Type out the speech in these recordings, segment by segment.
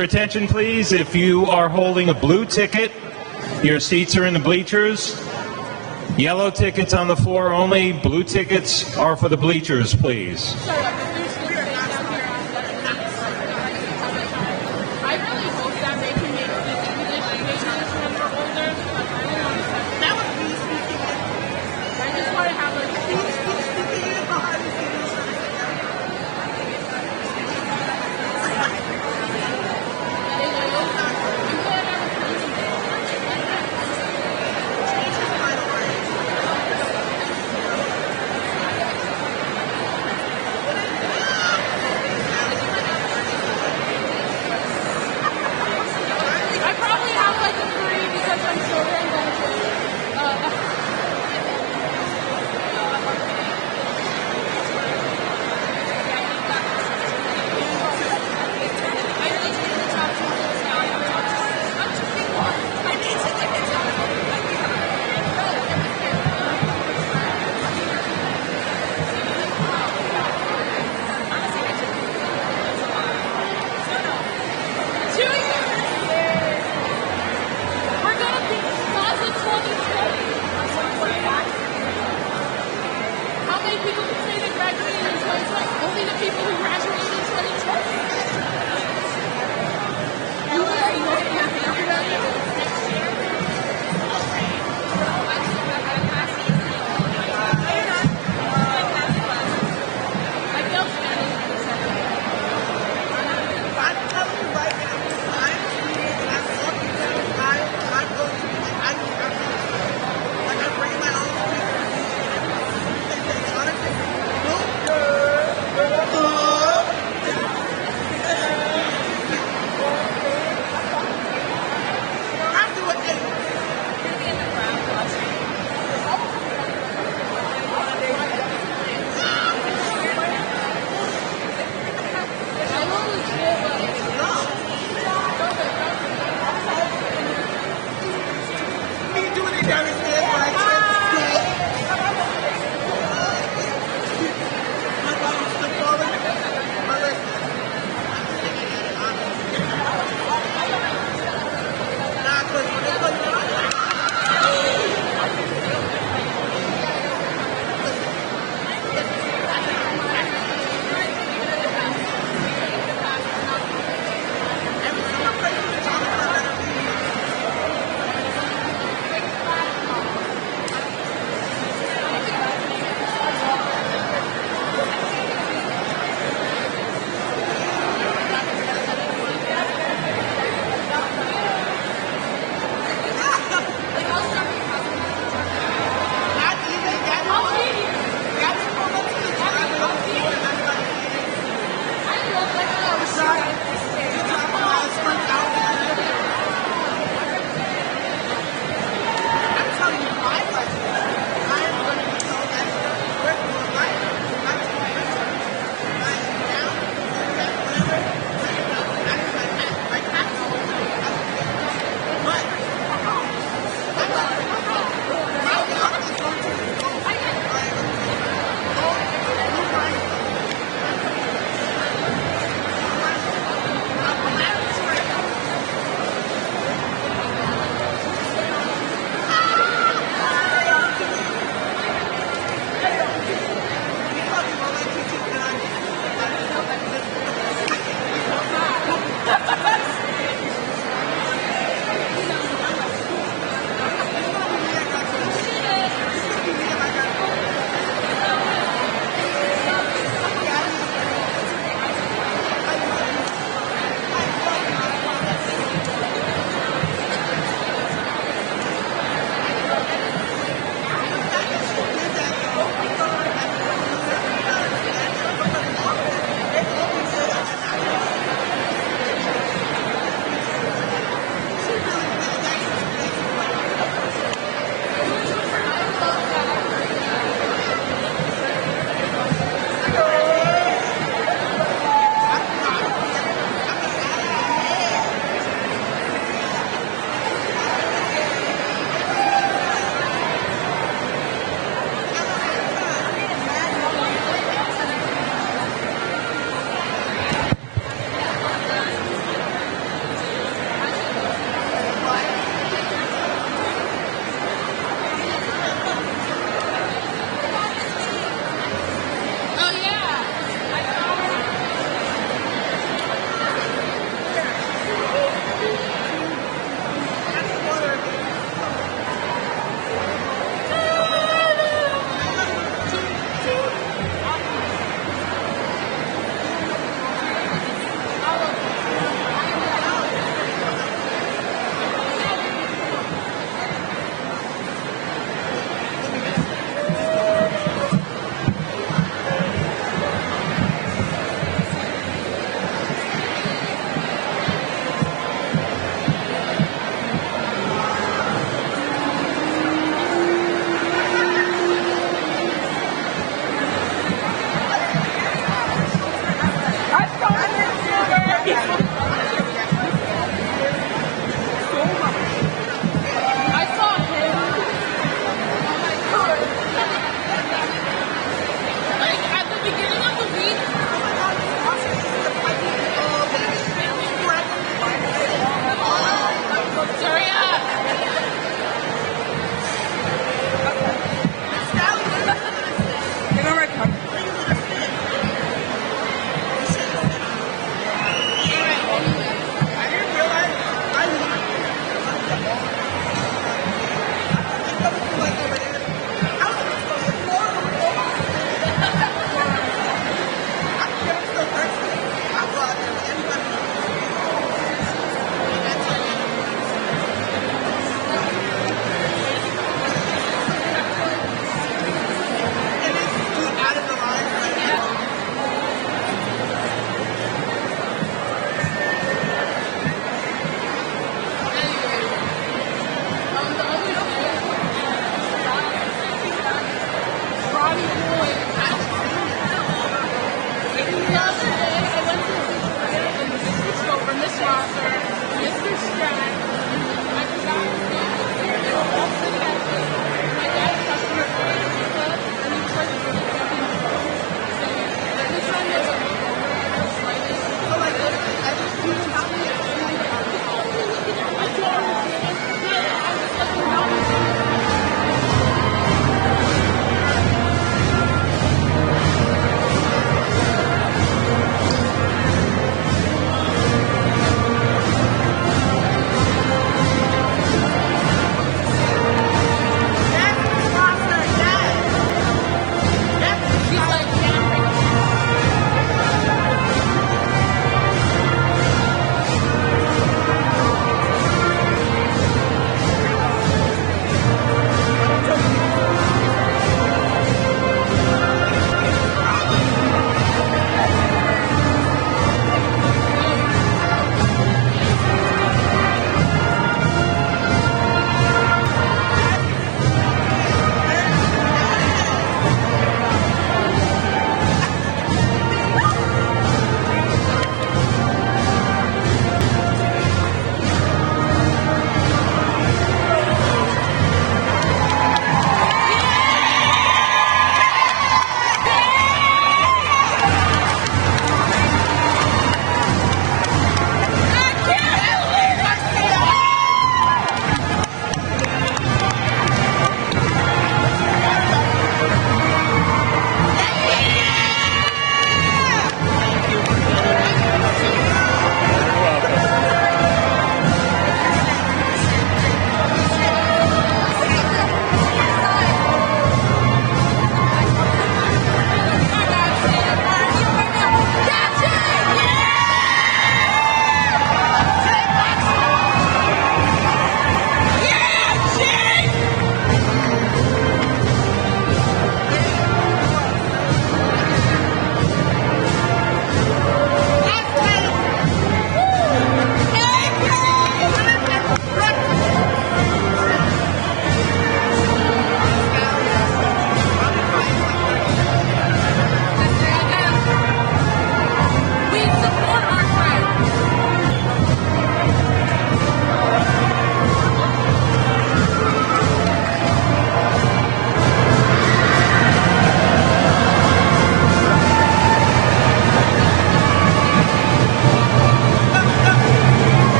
Your attention, please. If you are holding a blue ticket, your seats are in the bleachers. Yellow tickets on the floor only. Blue tickets are for the bleachers, please.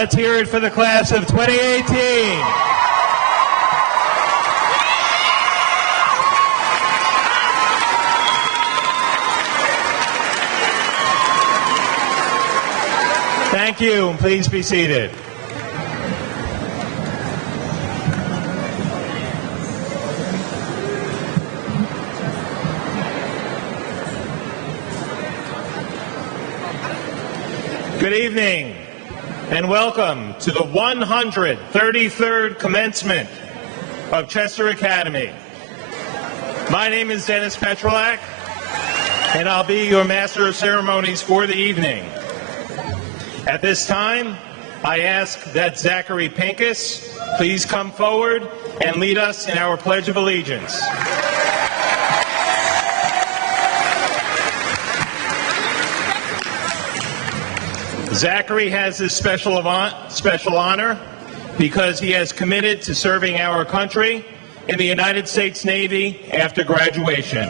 Let's hear it for the class of 2018. Thank you. Please be seated. Good evening and welcome to the 133rd commencement of Chester Academy. My name is Dennis Petrolak and I'll be your Master of Ceremonies for the evening. At this time, I ask that Zachary Pincus please come forward and lead us in our Pledge of Allegiance. Zachary has this special honor because he has committed to serving our country in the United States Navy after graduation.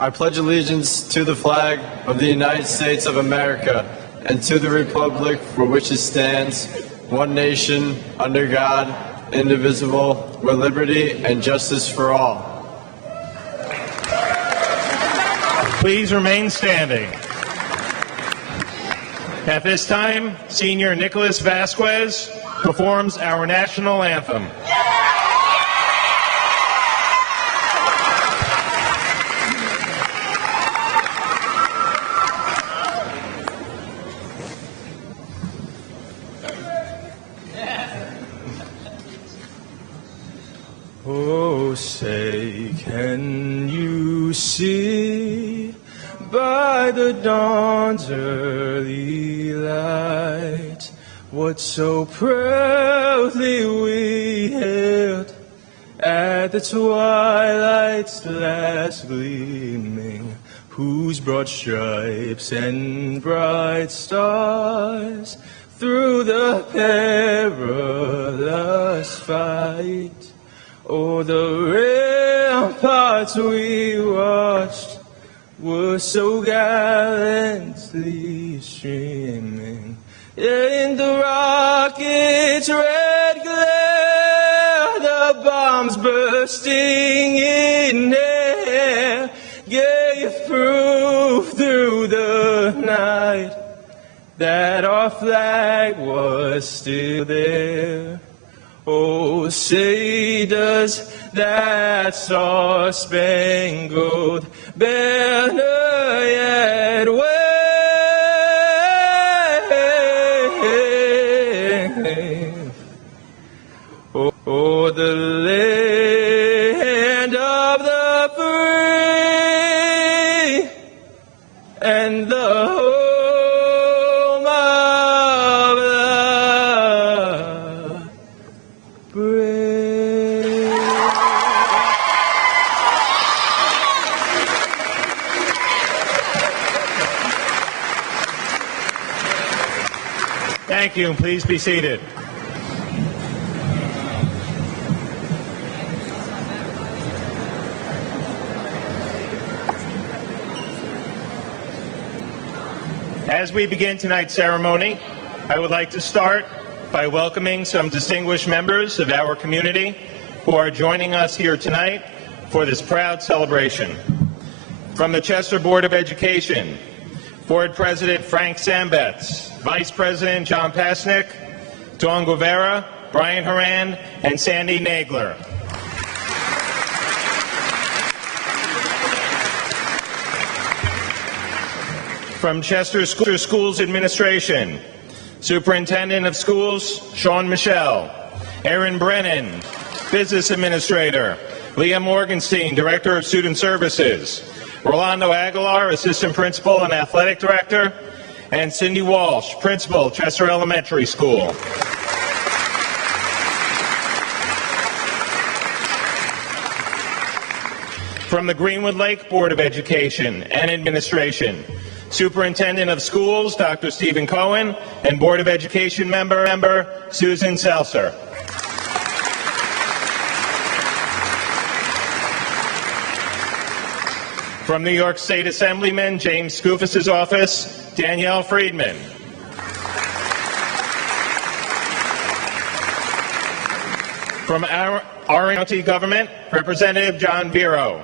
I pledge allegiance to the flag of the United States of America and to the republic for which it stands, one nation, under God, indivisible, with liberty and justice for all. Please remain standing. At this time, Senior Nicholas Vasquez performs our national anthem. Oh, say, can you see by the dawn's early light what so proudly we hailed at the twilight's last gleaming, whose broad stripes and bright stars through the perilous fight o'er the ramparts we watched were so gallantly streaming. In the rocket's red glare, the bombs bursting in air gave proof through the night that our flag was still there. Oh, say does that star-spangled banner yet wave o'er the land of the free and the home of the brave. Thank you, and please be seated. As we begin tonight's ceremony, I would like to start by welcoming some distinguished members of our community who are joining us here tonight for this proud celebration. From the Chester Board of Education, Board President Frank Sambetz, Vice President John Pasnick, Dawn Guevara, Brian Horan, and Sandy Nagler. From Chester Schools Administration, Superintendent of Schools Sean Michelle, Aaron Brennan, Business Administrator, Leah Morgenstein, Director of Student Services, Rolando Aguilar, Assistant Principal and Athletic Director, and Cindy Walsh, Principal, Chester Elementary School. From the Greenwood Lake Board of Education and Administration, Superintendent of Schools, Dr. Stephen Cohen, and Board of Education member, Susan Seltzer. From New York State Assemblyman James Skoufis's office, Danielle Friedman. From our Orange County government, Representative John Vero.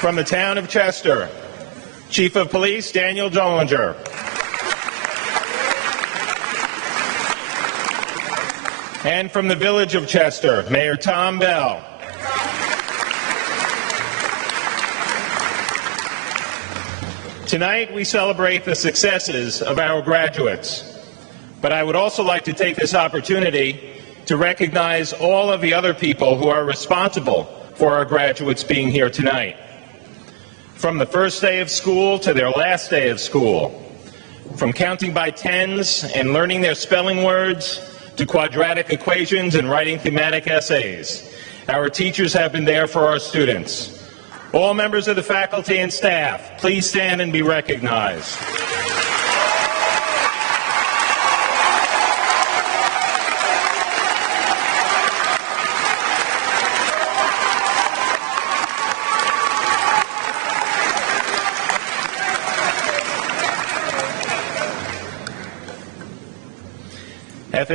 From the town of Chester, Chief of Police Daniel Dollinger. And from the village of Chester, Mayor Tom Bell. Tonight we celebrate the successes of our graduates. But I would also like to take this opportunity to recognize all of the other people who are responsible for our graduates being here tonight. From the first day of school to their last day of school, from counting by tens and learning their spelling words to quadratic equations and writing thematic essays, our teachers have been there for our students. All members of the faculty and staff, please stand and be recognized.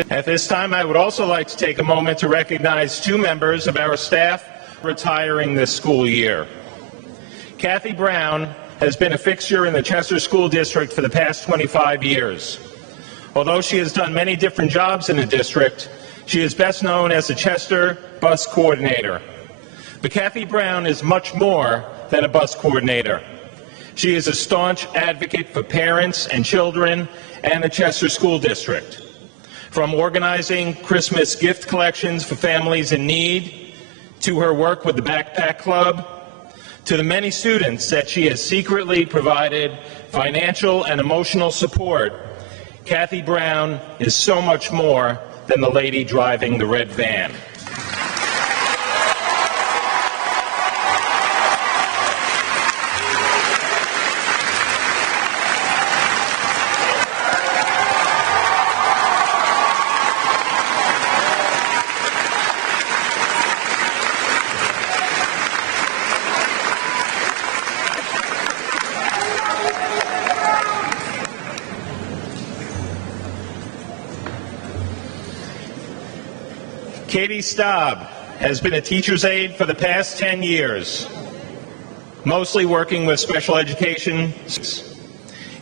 At this time, I would also like to take a moment to recognize two members of our staff retiring this school year. Kathy Brown has been a fixture in the Chester School District for the past 25 years. Although she has done many different jobs in the district, she is best known as the Chester Bus Coordinator. But Kathy Brown is much more than a bus coordinator. She is a staunch advocate for parents and children and the Chester School District. From organizing Christmas gift collections for families in need, to her work with the Backpack Club, to the many students that she has secretly provided financial and emotional support, Kathy Brown is so much more than the lady driving the red van. Katie Staub has been a teacher's aide for the past 10 years, mostly working with special education.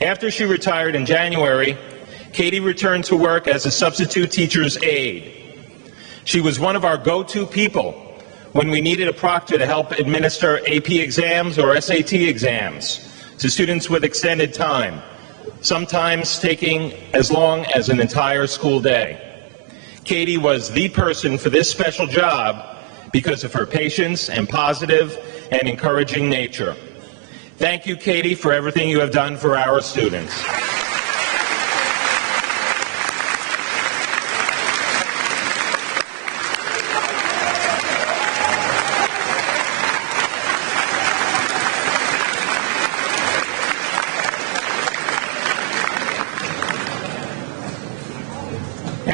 After she retired in January, Katie returned to work as a substitute teacher's aide. She was one of our go-to people when we needed a proctor to help administer AP exams or SAT exams to students with extended time, sometimes taking as long as an entire school day. Katie was the person for this special job because of her patience and positive and encouraging nature. Thank you, Katie, for everything you have done for our students.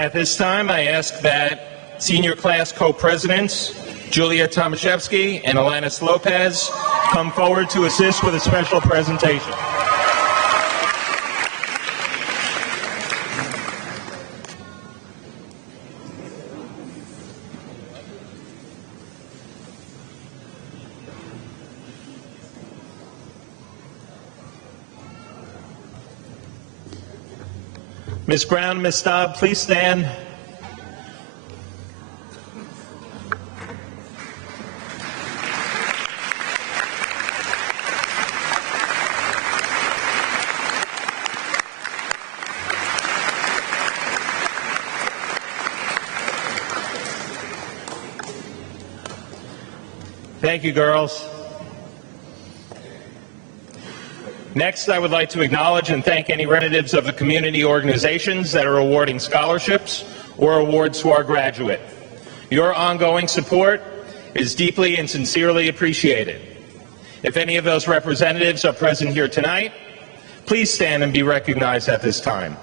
At this time, I ask that senior class co-presidents Julia Tomaszewski and Alanis Lopez come forward to assist with a special presentation. Ms. Brown, Ms. Staub, please stand. Thank you, girls. Next, I would like to acknowledge and thank any representatives of the community organizations that are awarding scholarships or awards to our graduate. Your ongoing support is deeply and sincerely appreciated. If any of those representatives are present here tonight, please stand and be recognized at this time.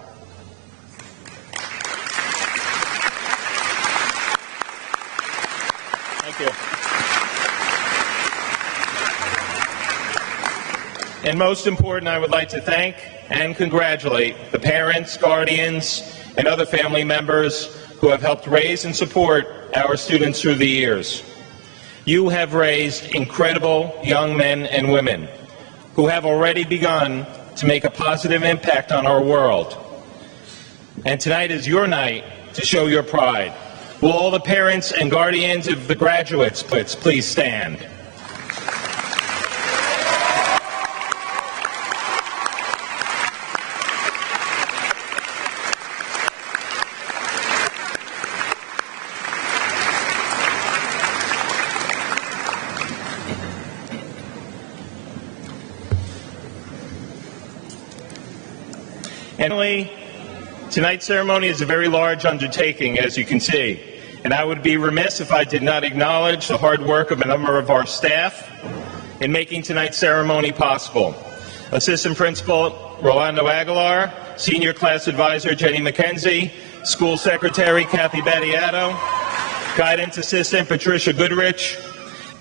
Thank you. And most important, I would like to thank and congratulate the parents, guardians, and other family members who have helped raise and support our students through the years. You have raised incredible young men and women who have already begun to make a positive impact on our world. And tonight is your night to show your pride. Will all the parents and guardians of the graduates please stand? And finally, tonight's ceremony is a very large undertaking, as you can see, and I would be remiss if I did not acknowledge the hard work of a number of our staff in making tonight's ceremony possible. Assistant Principal Rolando Aguilar, Senior Class Advisor Jenny McKenzie, School Secretary Kathy Battiato, Guidance Assistant Patricia Goodrich,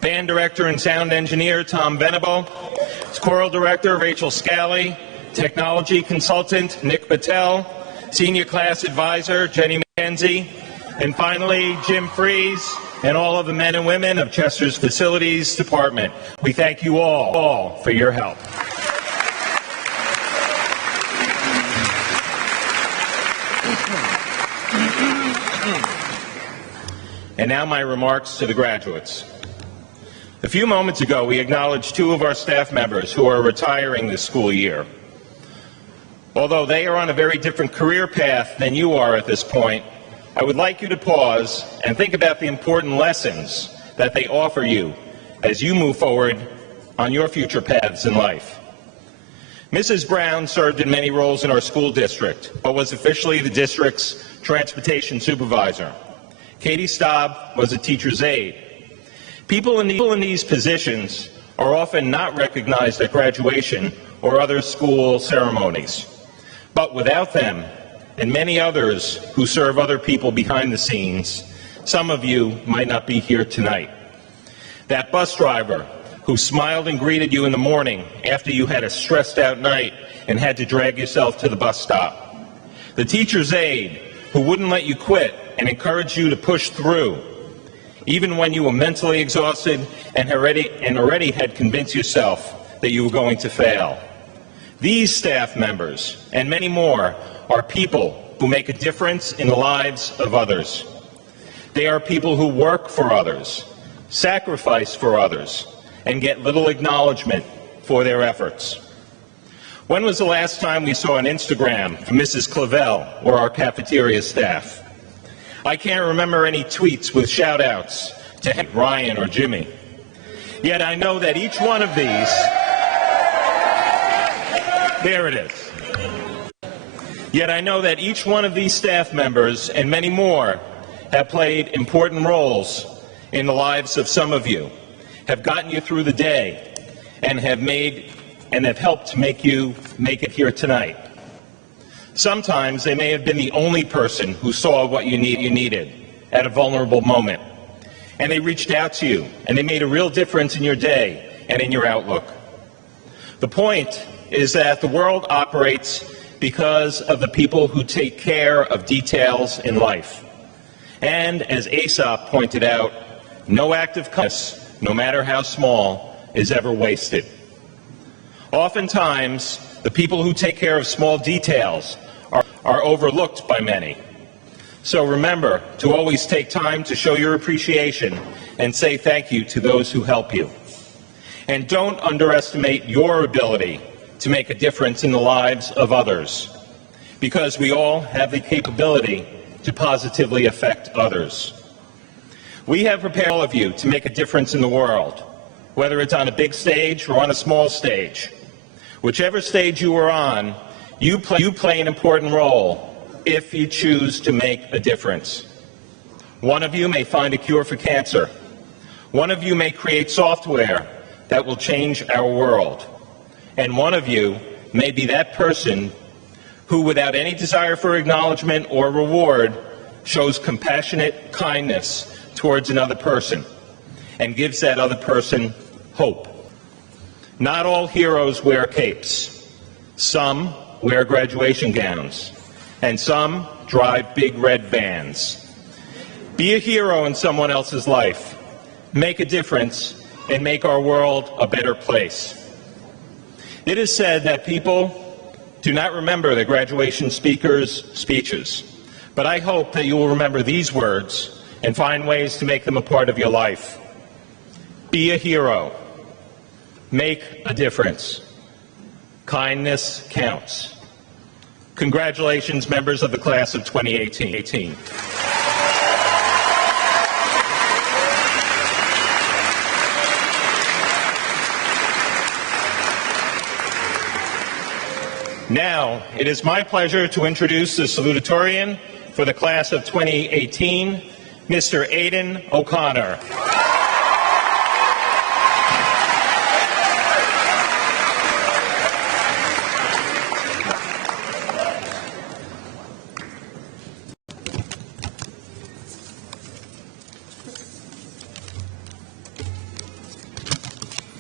Band Director and Sound Engineer Tom Venable, Choral Director Rachel Scally, Technology Consultant Nick Patel, Senior Class Advisor Jenny McKenzie, and finally Jim Freeze and all of the men and women of Chester's Facilities Department. We thank you all for your help. And now my remarks to the graduates. A few moments ago, we acknowledged two of our staff members who are retiring this school year. Although they are on a very different career path than you are at this point, I would like you to pause and think about the important lessons that they offer you as you move forward on your future paths in life. Mrs. Brown served in many roles in our school district, but was officially the district's transportation supervisor. Katie Staub was a teacher's aide. People in these positions are often not recognized at graduation or other school ceremonies. But without them, and many others who serve other people behind the scenes, some of you might not be here tonight. That bus driver who smiled and greeted you in the morning after you had a stressed out night and had to drag yourself to the bus stop. The teacher's aide who wouldn't let you quit and encouraged you to push through, even when you were mentally exhausted and already had convinced yourself that you were going to fail. These staff members, and many more, are people who make a difference in the lives of others. They are people who work for others, sacrifice for others, and get little acknowledgement for their efforts. When was the last time we saw an Instagram from Mrs. Clavel or our cafeteria staff? I can't remember any tweets with shout-outs to Ryan or Jimmy. Yet I know that each one of these... There it is. Yet I know that each one of these staff members and many more have played important roles in the lives of some of you, have gotten you through the day, and have helped to make it here tonight. Sometimes they may have been the only person who saw what you needed at a vulnerable moment, and they reached out to you, and they made a real difference in your day and in your outlook. The point is that the world operates because of the people who take care of details in life. And as Aesop pointed out, no act of kindness, no matter how small, is ever wasted. Oftentimes, the people who take care of small details are overlooked by many. So remember to always take time to show your appreciation and say thank you to those who help you. And don't underestimate your ability to make a difference in the lives of others, because we all have the capability to positively affect others. We have prepared all of you to make a difference in the world, whether it's on a big stage or on a small stage. Whichever stage you are on, you play an important role if you choose to make a difference. One of you may find a cure for cancer. One of you may create software that will change our world. And one of you may be that person who, without any desire for acknowledgement or reward, shows compassionate kindness towards another person. and gives that other person hope. Not all heroes wear capes. Some wear graduation gowns, and some drive big red vans. Be a hero in someone else's life. Make a difference and make our world a better place. It is said that people do not remember the graduation speaker's speeches, but I hope that you will remember these words and find ways to make them a part of your life. Be a hero. Make a difference. Kindness counts. Congratulations, members of the class of 2018. Now, it is my pleasure to introduce the Salutatorian for the class of 2018, Mr. Aidan O'Connor.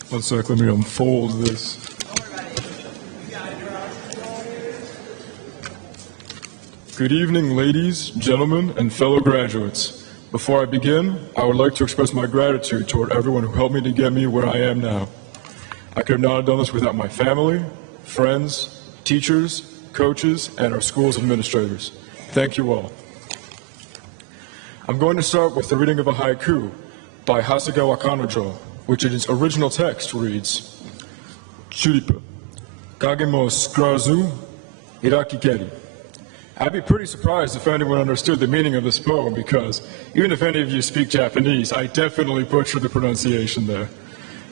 One sec, let me unfold this. Good evening, ladies, gentlemen, and fellow graduates. Before I begin, I would like to express my gratitude toward everyone who helped me to get me where I am now. I could not have done this without my family, friends, teachers, coaches, and our school's administrators. Thank you all. I'm going to start with the reading of a haiku by Hasegawa Kanojo, which in its original text reads, Churipa, kage mo skurazu, iraki keri. I'd be pretty surprised if anyone understood the meaning of this poem because, even if any of you speak Japanese, I definitely butchered the pronunciation there.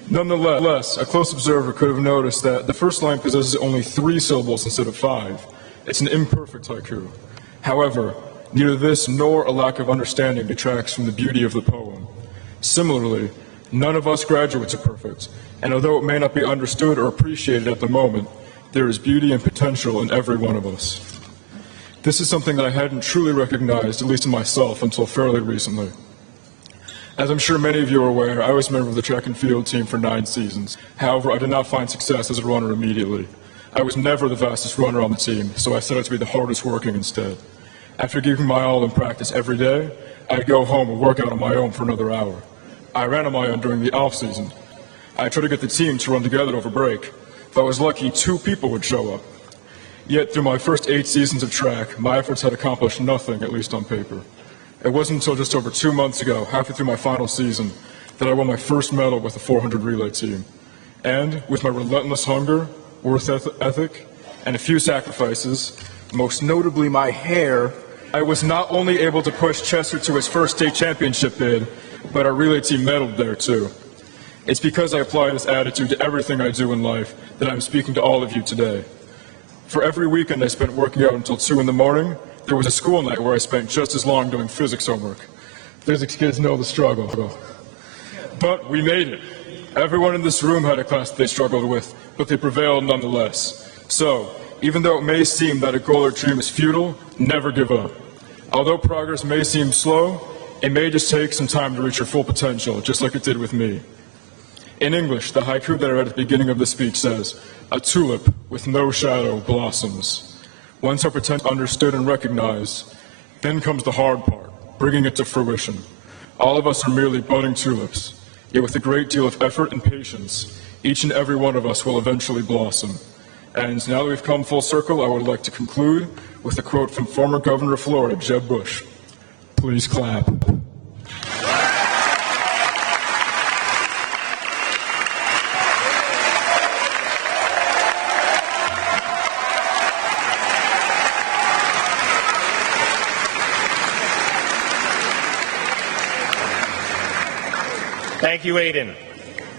Nonetheless, a close observer could have noticed that the first line possesses only 3 syllables instead of 5. It's an imperfect haiku. However, neither this nor a lack of understanding detracts from the beauty of the poem. Similarly, none of us graduates are perfect, and although it may not be understood or appreciated at the moment, there is beauty and potential in every one of us. This is something that I hadn't truly recognized, at least in myself, until fairly recently. As I'm sure many of you are aware, I was a member of the track and field team for 9 seasons. However, I did not find success as a runner immediately. I was never the fastest runner on the team, so I set out to be the hardest working instead. After giving my all in practice every day, I'd go home and work out on my own for another hour. I ran on my own during the off-season. I tried to get the team to run together over break. If I was lucky, 2 people would show up. Yet through my first 8 seasons of track, my efforts had accomplished nothing, at least on paper. It wasn't until just over 2 months ago, halfway through my final season, that I won my first medal with the 400 relay team. And with my relentless hunger, work ethic, and a few sacrifices, most notably my hair, I was not only able to push Chester to his first state championship bid, but our relay team medaled there too. It's because I apply this attitude to everything I do in life that I'm speaking to all of you today. For every weekend I spent working out until 2 in the morning, there was a school night where I spent just as long doing physics homework. Physics kids know the struggle. But we made it. Everyone in this room had a class that they struggled with, but they prevailed nonetheless. So, even though it may seem that a goal or dream is futile, never give up. Although progress may seem slow, it may just take some time to reach your full potential, just like it did with me. In English, the haiku that I read at the beginning of the speech says, "A tulip with no shadow blossoms." Once our potential is understood and recognized, then comes the hard part, bringing it to fruition. All of us are merely budding tulips, yet with a great deal of effort and patience, each and every one of us will eventually blossom. And now that we've come full circle, I would like to conclude with a quote from former Governor of Florida, Jeb Bush. Please clap. Thank you, Aidan.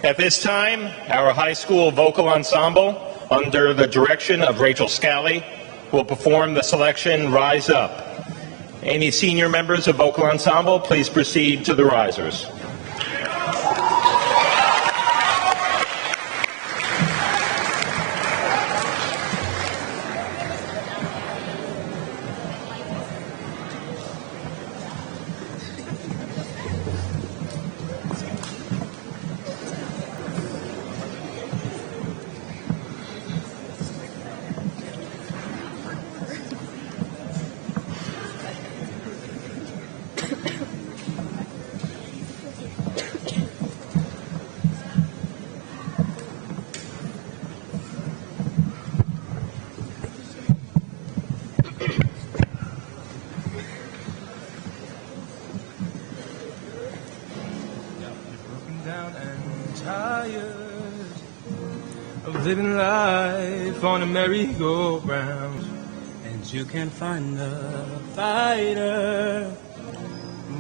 At this time, our high school vocal ensemble, under the direction of Rachel Scally, will perform the selection Rise Up. Any senior members of vocal ensemble, please proceed to the risers. down and tired of living life on a merry-go-round, and you can't find a fighter,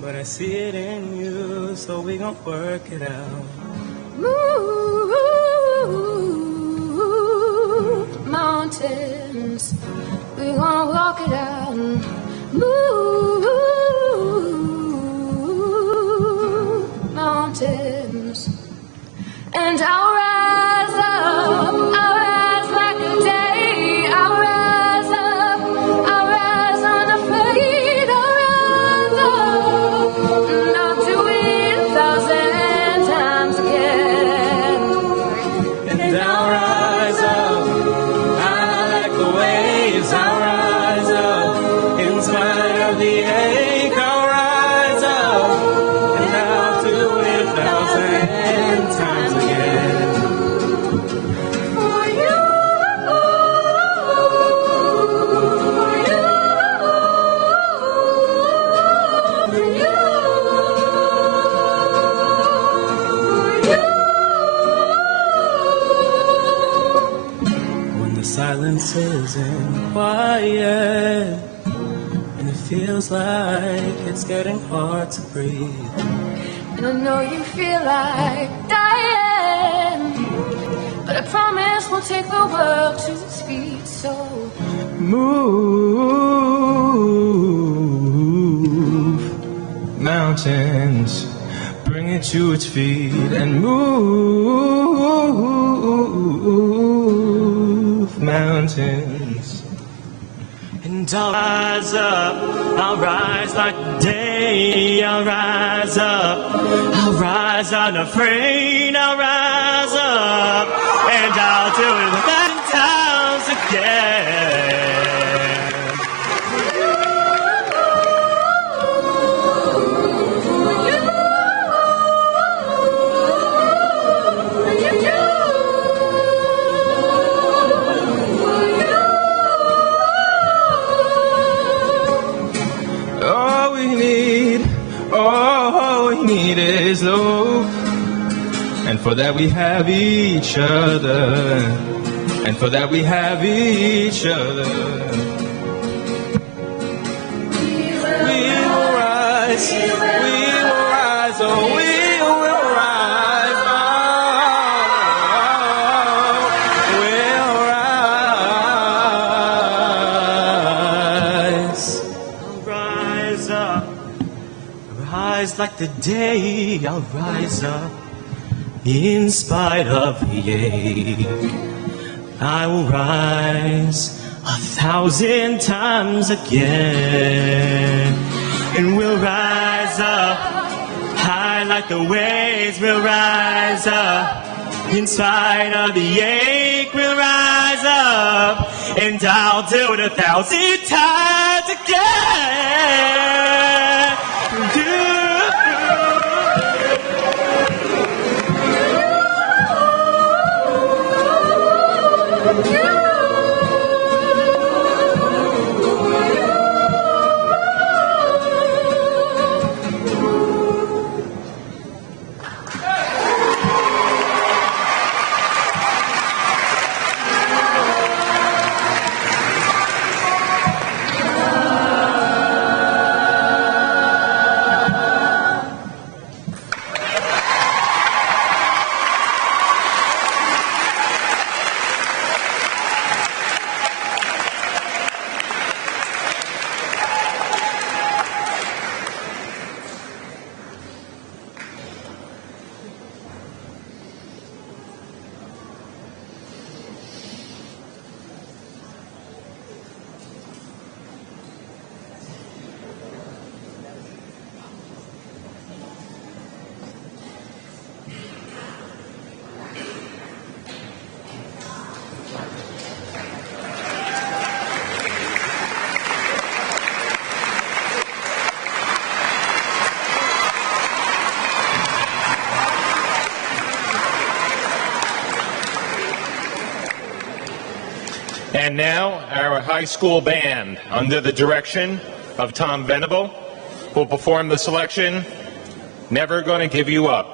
but I see it in you, so we gon' work it out. Move mountains, we gonna walk it out. Move mountains, and I'll rise up, I'll rise like a day, I'll rise up, I'll rise unafraid, I'll rise up, and I'll do it 1,000 times again. And I'll rise up, I like the waves, I'll rise up, in spite of the ache, I'll rise up, and I'll do it 1,000 times again. For you, When the silence isn't quiet, and it feels like it's getting hard to breathe, and I know you feel like dying, but I promise we'll take the world to its feet. So move mountains, bring it to its feet, and move mountains. And I'll rise up, I'll rise like the day, I'll rise up, I'll rise unafraid, I'll rise up, and I'll do it 1,000 times again. All we need is love, and for that we have each other, and for that we have each other. We will rise, oh, we will rise, oh, we'll rise. I'll rise up. Rise like the day, I'll rise up, in spite of the ache. I will rise 1,000 times again, and we'll rise up, high like the waves, we'll rise up, in spite of the ache, we'll rise up, and I'll do it 1,000 times again. And now, our high school band, under the direction of Tom Venable, will perform the selection, Never Gonna Give You Up.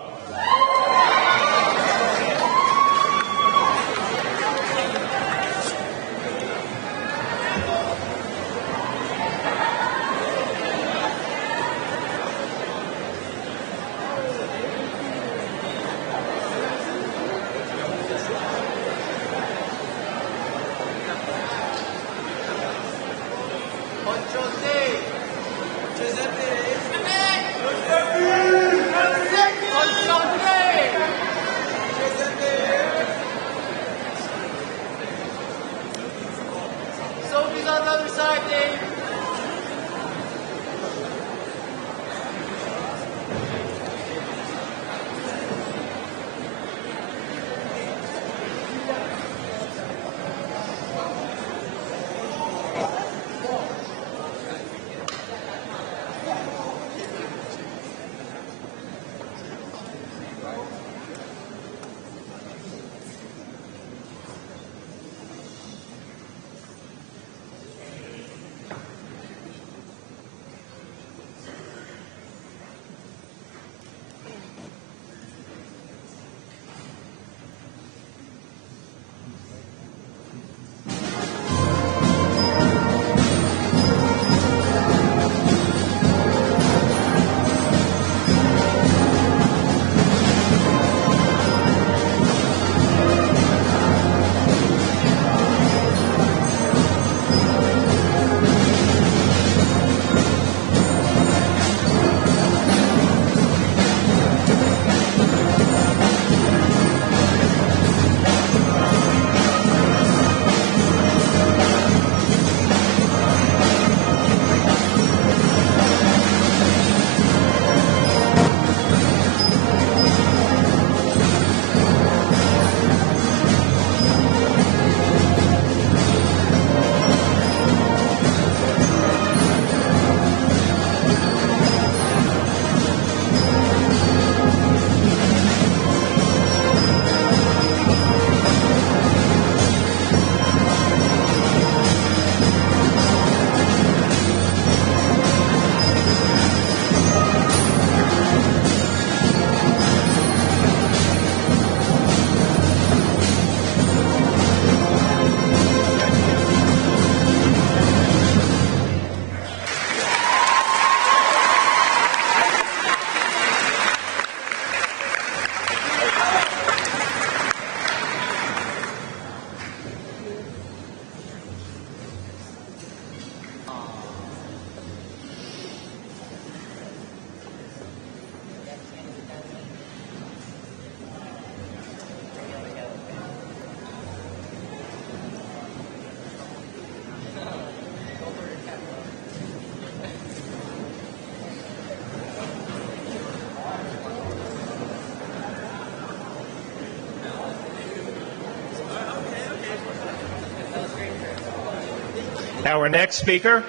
Our next speaker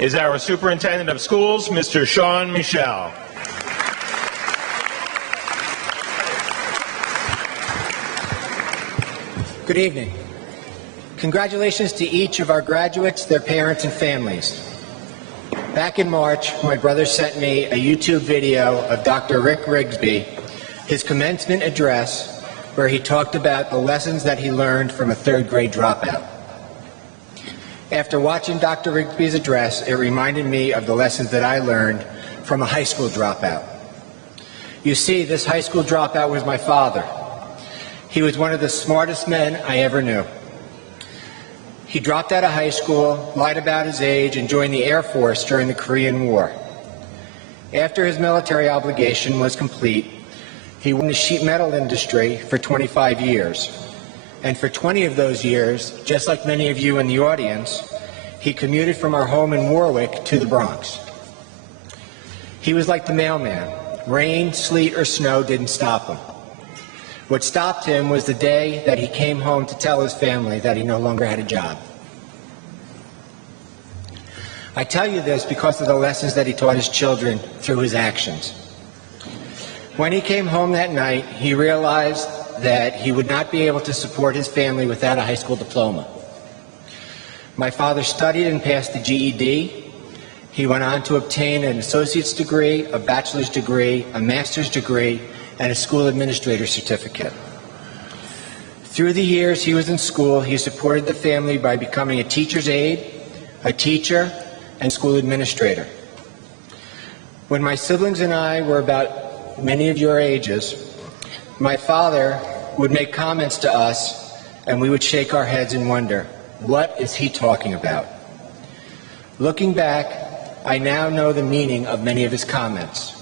is our Superintendent of Schools, Mr. Sean Michel. Good evening. Congratulations to each of our graduates, their parents, and families. Back in March, my brother sent me a YouTube video of Dr. Rick Rigsby, his commencement address, where he talked about the lessons that he learned from a third grade dropout. After watching Dr. Rigsby's address, it reminded me of the lessons that I learned from a high school dropout. You see, this high school dropout was my father. He was one of the smartest men I ever knew. He dropped out of high school, lied about his age, and joined the Air Force during the Korean War. After his military obligation was complete, he worked in the sheet metal industry for 25 years. And for 20 of those years, just like many of you in the audience, he commuted from our home in Warwick to the Bronx. He was like the mailman. Rain, sleet, or snow didn't stop him. What stopped him was the day that he came home to tell his family that he no longer had a job. I tell you this because of the lessons that he taught his children through his actions. When he came home that night, he realized that he would not be able to support his family without a high school diploma. My father studied and passed the GED. He went on to obtain an associate's degree, a bachelor's degree, a master's degree, and a school administrator certificate. Through the years he was in school, he supported the family by becoming a teacher's aide, a teacher, and school administrator. When my siblings and I were about many of your ages, my father would make comments to us, and we would shake our heads and wonder, what is he talking about? Looking back, I now know the meaning of many of his comments.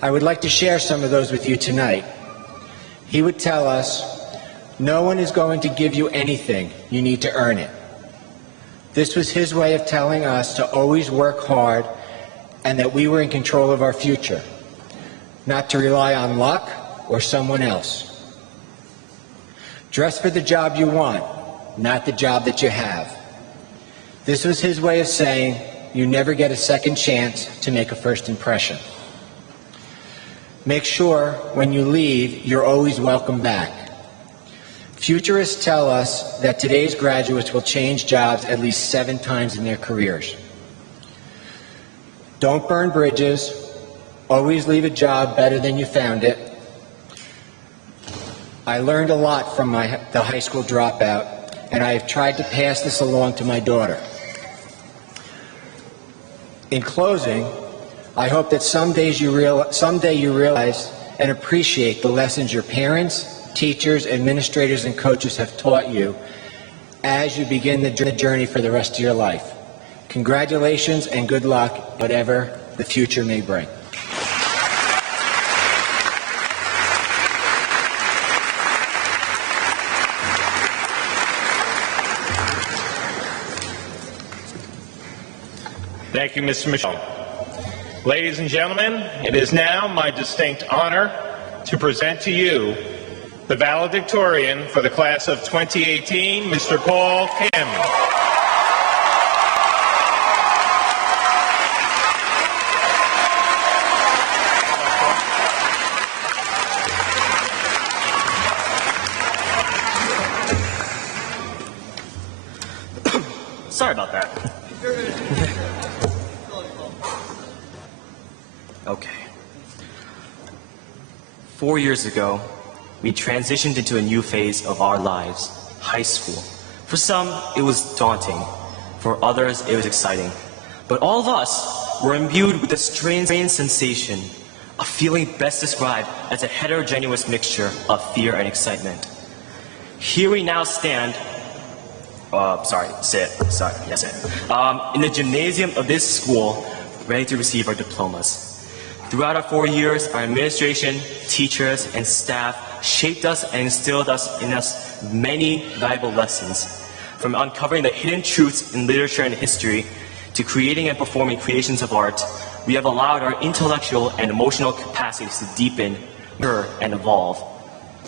I would like to share some of those with you tonight. He would tell us, no one is going to give you anything, you need to earn it. This was his way of telling us to always work hard and that we were in control of our future, not to rely on luck or someone else. Dress for the job you want, not the job that you have. This was his way of saying, you never get a second chance to make a first impression. Make sure when you leave, you're always welcome back. Futurists tell us that today's graduates will change jobs at least 7 times in their careers. Don't burn bridges. Always leave a job better than you found it. I learned a lot from the high school dropout, and I have tried to pass this along to my daughter. In closing, I hope that someday you realize and appreciate the lessons your parents, teachers, administrators, and coaches have taught you as you begin the journey for the rest of your life. Congratulations and good luck, whatever the future may bring. Thank you, Mr. Michel. Ladies and gentlemen, it is now my distinct honor to present to you the valedictorian for the class of 2018, Mr. Paul Kim. Sorry about that. Okay. 4 years ago, we transitioned into a new phase of our lives, high school. For some, it was daunting. For others, it was exciting. But all of us were imbued with a strange sensation, a feeling best described as a heterogeneous mixture of fear and excitement. Here we now stand, in the gymnasium of this school, ready to receive our diplomas. Throughout our 4 years, our administration, teachers, and staff shaped us and instilled in us many valuable lessons. From uncovering the hidden truths in literature and history to creating and performing creations of art, we have allowed our intellectual and emotional capacities to deepen, mature, and evolve.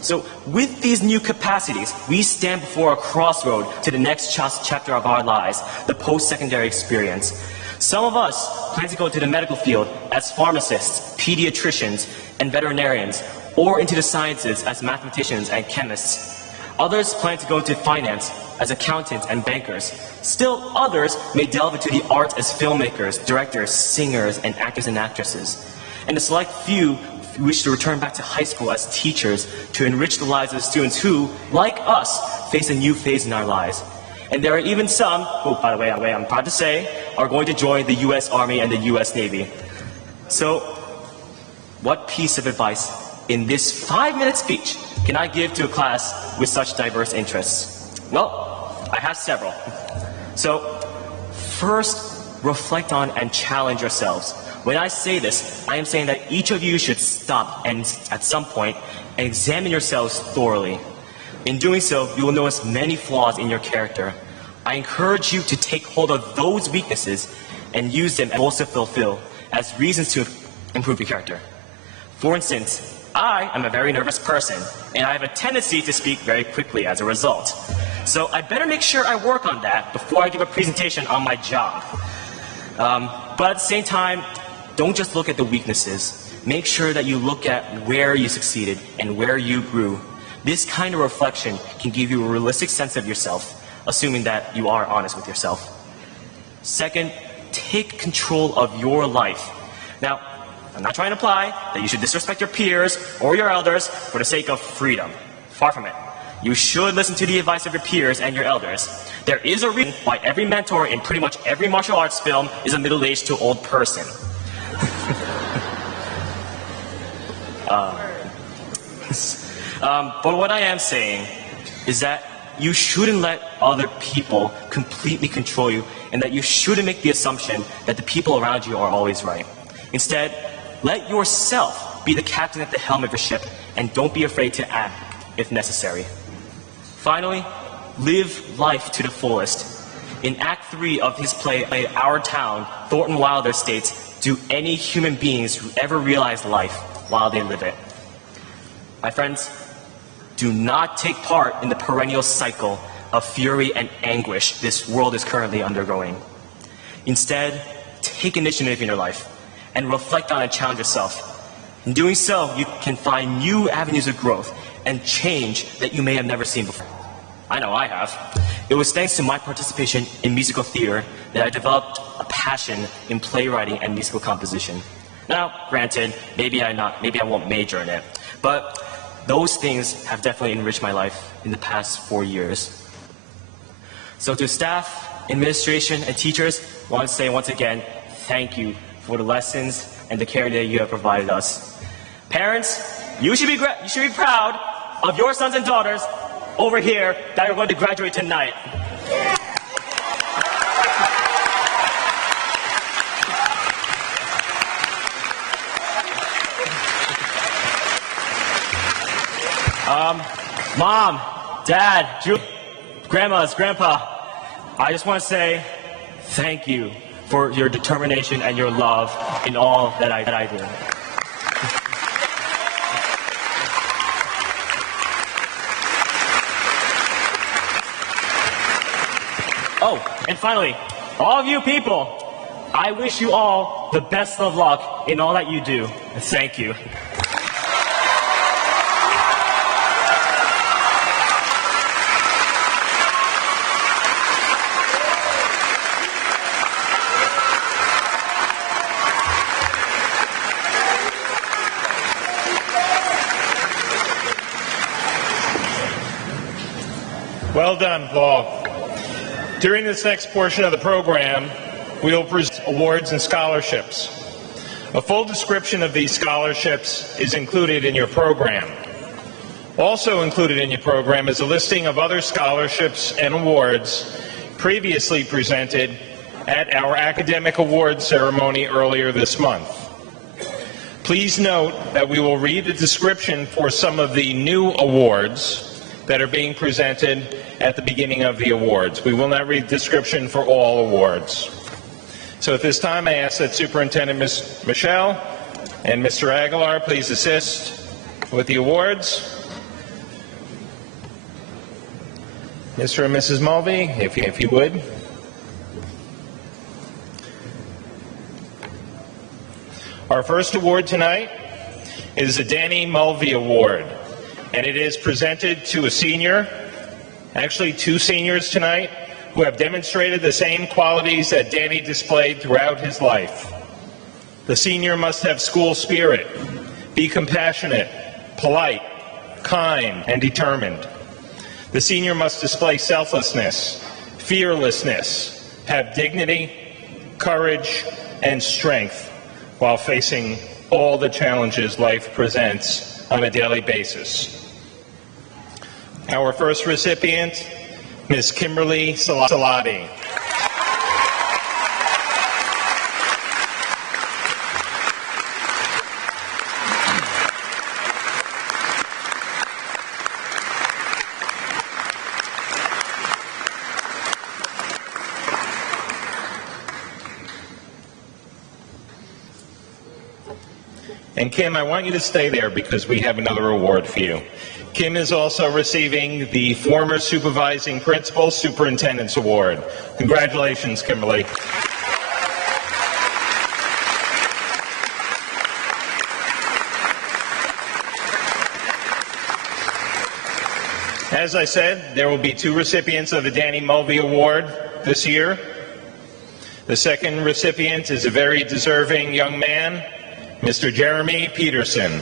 So with these new capacities, we stand before a crossroad to the next chapter of our lives, the post-secondary experience. Some of us plan to go to the medical field as pharmacists, pediatricians, and veterinarians, or into the sciences as mathematicians and chemists. Others plan to go into finance as accountants and bankers. Still others may delve into the arts as filmmakers, directors, singers, and actors and actresses. And a select few wish to return back to high school as teachers to enrich the lives of the students who, like us, face a new phase in our lives. And there are even some who, by the way, I'm proud to say, are going to join the U.S. Army and the U.S. Navy. So, what piece of advice in this 5-minute speech can I give to a class with such diverse interests? Well, I have several. So, first, reflect on and challenge yourselves. When I say this, I am saying that each of you should stop and, at some point, examine yourselves thoroughly. In doing so, you will notice many flaws in your character. I encourage you to take hold of those weaknesses and use them and also fulfill as reasons to improve your character. For instance, I am a very nervous person, and I have a tendency to speak very quickly as a result. So I better make sure I work on that before I give a presentation on my job. But at the same time, don't just look at the weaknesses. Make sure that you look at where you succeeded and where you grew. This kind of reflection can give you a realistic sense of yourself, assuming that you are honest with yourself. Second, take control of your life. Now, I'm not trying to imply that you should disrespect your peers or your elders for the sake of freedom. Far from it. You should listen to the advice of your peers and your elders. There is a reason why every mentor in pretty much every martial arts film is a middle-aged to old person. But what I am saying is that you shouldn't let other people completely control you, and that you shouldn't make the assumption that the people around you are always right. Instead, let yourself be the captain at the helm of your ship, and don't be afraid to act if necessary. Finally, live life to the fullest. In Act 3 of his play, Our Town, Thornton Wilder states, "Do any human beings who ever realize life while they live it?" My friends, do not take part in the perennial cycle of fury and anguish this world is currently undergoing. Instead, take initiative in your life and reflect on and challenge yourself. In doing so, you can find new avenues of growth and change that you may have never seen before. I know I have. It was thanks to my participation in musical theater that I developed a passion in playwriting and musical composition. Now, granted, maybe I won't major in it, but those things have definitely enriched my life in the past 4 years. So to staff, administration, and teachers, I want to say once again, thank you for the lessons and the care that you have provided us. Parents, you should be proud of your sons and daughters over here that are going to graduate tonight. Mom, Dad, grandmas, grandpa, I just want to say thank you for your determination and your love in all that I do. Oh, and finally, all of you people, I wish you all the best of luck in all that you do. Thank you. Well done, Paul. During this next portion of the program, we will present awards and scholarships. A full description of these scholarships is included in your program. Also included in your program is a listing of other scholarships and awards previously presented at our academic awards ceremony earlier this month. Please note that we will read the description for some of the new awards that are being presented at the beginning of the awards. We will not read the description for all awards. So at this time, I ask that Superintendent Ms. Michelle and Mr. Aguilar please assist with the awards. Mr. and Mrs. Mulvey, if you would. Our first award tonight is the Danny Mulvey Award, and it is presented to a senior, actually two seniors tonight, who have demonstrated the same qualities that Danny displayed throughout his life. The senior must have school spirit, be compassionate, polite, kind, and determined. The senior must display selflessness, fearlessness, have dignity, courage, and strength while facing all the challenges life presents on a daily basis. Our first recipient, Ms. Kimberly Salati. And Kim, I want you to stay there because we have another award for you. Kim is also receiving the former supervising principal superintendent's award. Congratulations, Kimberly. As I said, there will be two recipients of the Danny Mulvey Award this year. The second recipient is a very deserving young man, Mr. Jeremy Peterson.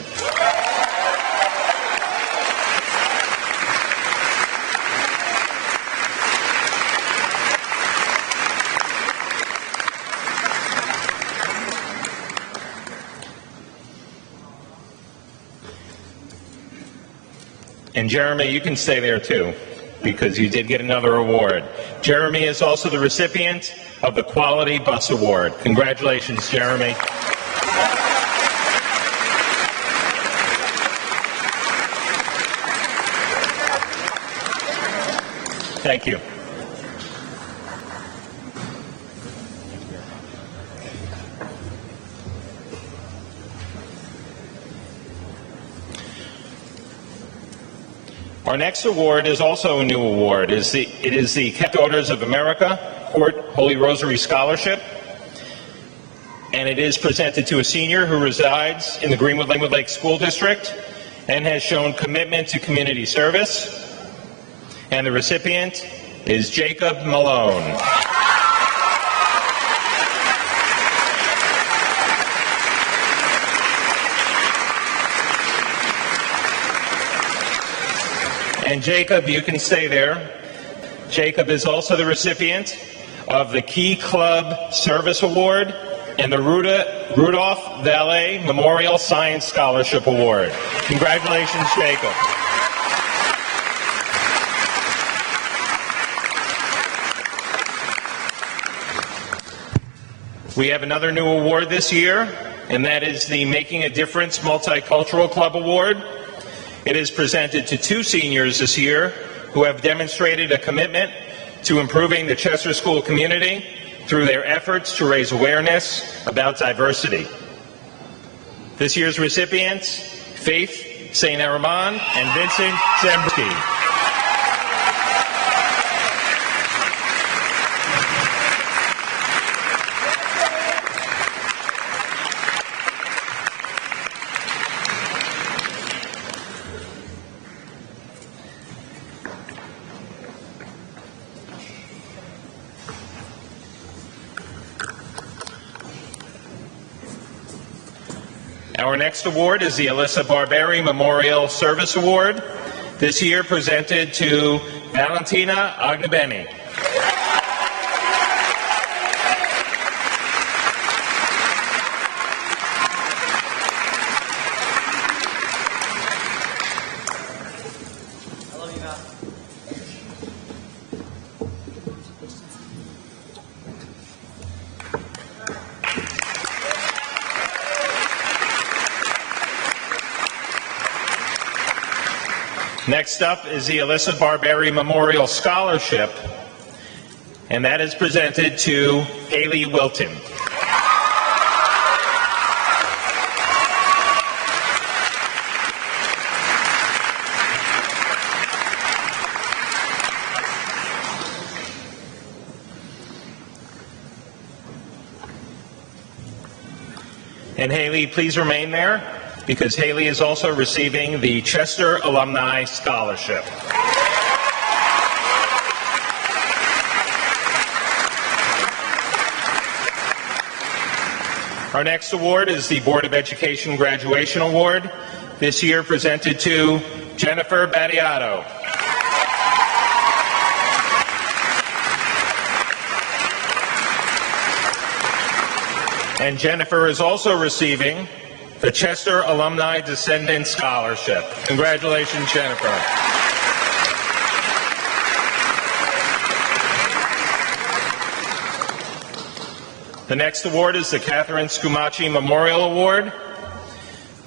And Jeremy, you can stay there too, because you did get another award. Jeremy is also the recipient of the Quality Bus Award. Congratulations, Jeremy. Thank you. Our next award is also a new award. It is the Kept Daughters of America Court Holy Rosary Scholarship, and it is presented to a senior who resides in the Greenwood Lake School District and has shown commitment to community service. And the recipient is Jacob Malone. And Jacob, you can stay there. Jacob is also the recipient of the Key Club Service Award and the Rudolph Valet Memorial Science Scholarship Award. Congratulations, Jacob. We have another new award this year, and that is the Making a Difference Multicultural Club Award. It is presented to two seniors this year who have demonstrated a commitment to improving the Chester School community through their efforts to raise awareness about diversity. This year's recipients, Faith St. Araman and Vincent Zembrski. Our next award is the Alyssa Barberi Memorial Service Award, this year presented to Valentina Agnabeni. Next up is the Alyssa Barberi Memorial Scholarship, and that is presented to Haley Wilton. And Haley, please remain there, because Haley is also receiving the Chester Alumni Scholarship. Our next award is the Board of Education Graduation Award, this year presented to Jennifer Battiato. And Jennifer is also receiving the Chester Alumni Descendant Scholarship. Congratulations, Jennifer. The next award is the Catherine Scumaci Memorial Award,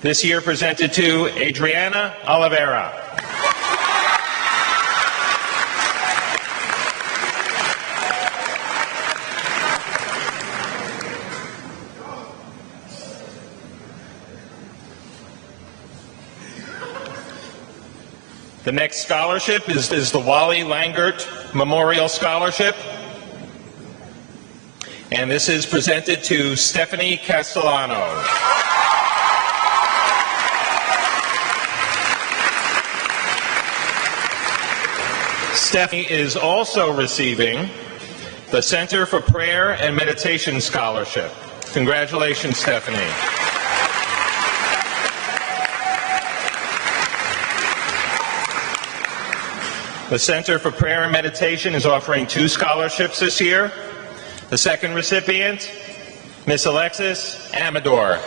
this year presented to Adriana Oliveira. The next scholarship is the Wally Langert Memorial Scholarship. And this is presented to Stephanie Castellano. Stephanie is also receiving the Center for Prayer and Meditation Scholarship. Congratulations, Stephanie. The Center for Prayer and Meditation is offering 2 scholarships this year. The second recipient, Miss Alexis Amador.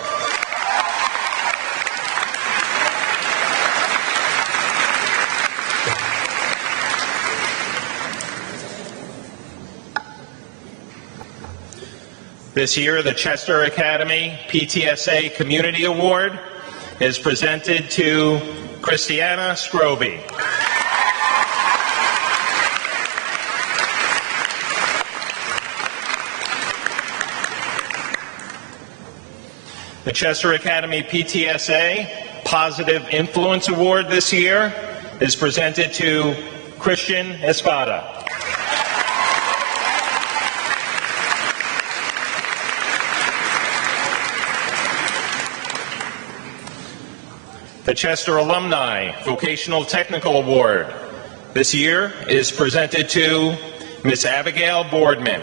This year, the Chester Academy PTSA Community Award is presented to Christiana Scroby. The Chester Academy PTSA Positive Influence Award this year is presented to Christian Espada. The Chester Alumni Vocational Technical Award this year is presented to Miss Abigail Boardman.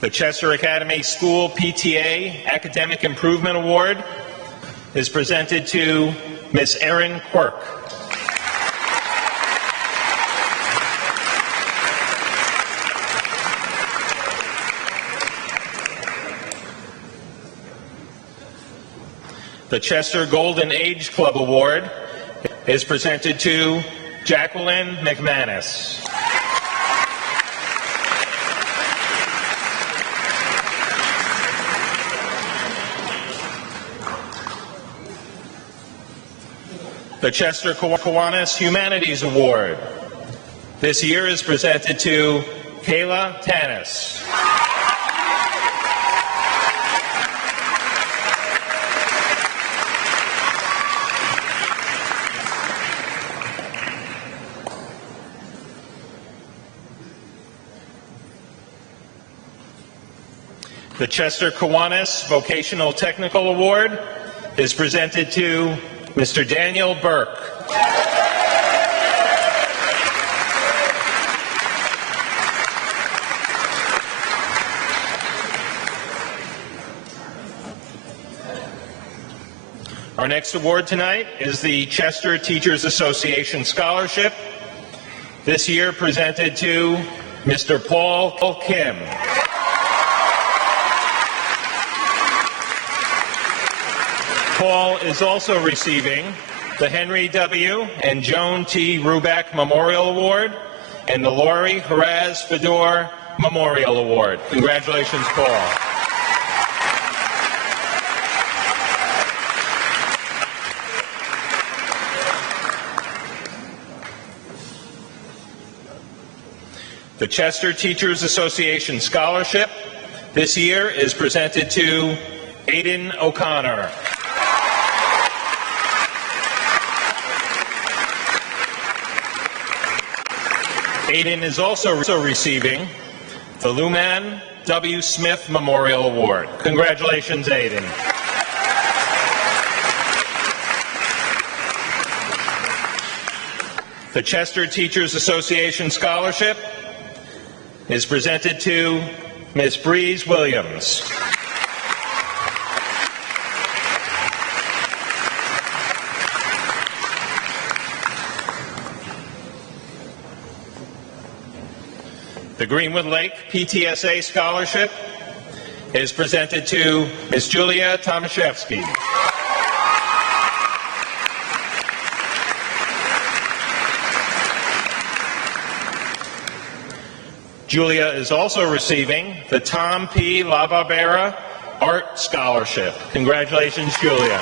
The Chester Academy School PTA Academic Improvement Award is presented to Miss Erin Quirk. The Chester Golden Age Club Award is presented to Jacqueline McManus. The Chester Kiwanis Humanities Award this year is presented to Kayla Tanis. The Chester Kiwanis Vocational Technical Award is presented to Mr. Daniel Burke. Our next award tonight is the Chester Teachers Association Scholarship, this year presented to Mr. Paul Kim. Paul is also receiving the Henry W. and Joan T. Ruback Memorial Award and the Laurie Haraz Fedor Memorial Award. Congratulations, Paul. The Chester Teachers Association Scholarship this year is presented to Aiden O'Connor. Aiden is also receiving the Luman W. Smith Memorial Award. Congratulations, Aiden. The Chester Teachers Association Scholarship is presented to Ms. Breeze Williams. The Greenwood Lake PTSA Scholarship is presented to Ms. Julia Tomaszewski. Julia is also receiving the Tom P. LaBarbera Art Scholarship. Congratulations, Julia.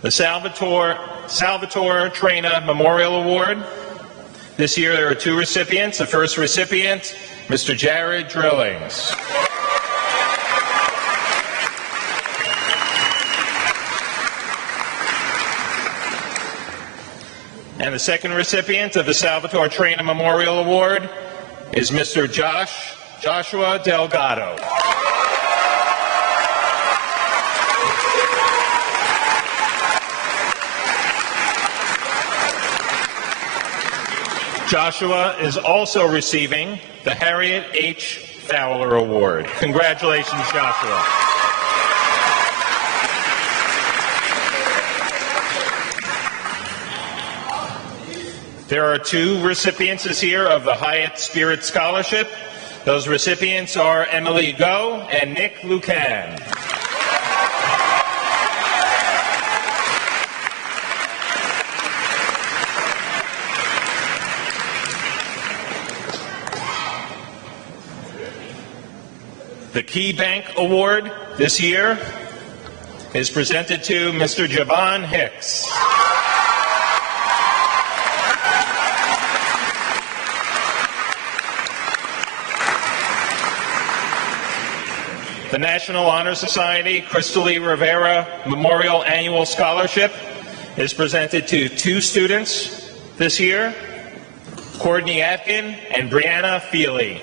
The Salvatore Traina Memorial Award. This year there are two recipients. The first recipient, Mr. Jared Drillings. And the second recipient of the Salvatore Traina Memorial Award is Mr. Joshua Delgado. Joshua is also receiving the Harriet H. Fowler Award. Congratulations, Joshua. There are two recipients this year of the Hyatt Spirit Scholarship. Those recipients are Emily Go and Nick Lucan. The Key Bank Award this year is presented to Mr. Javon Hicks. The National Honor Society Crystal E. Rivera Memorial Annual Scholarship is presented to two students this year, Courtney Atkin and Brianna Feely.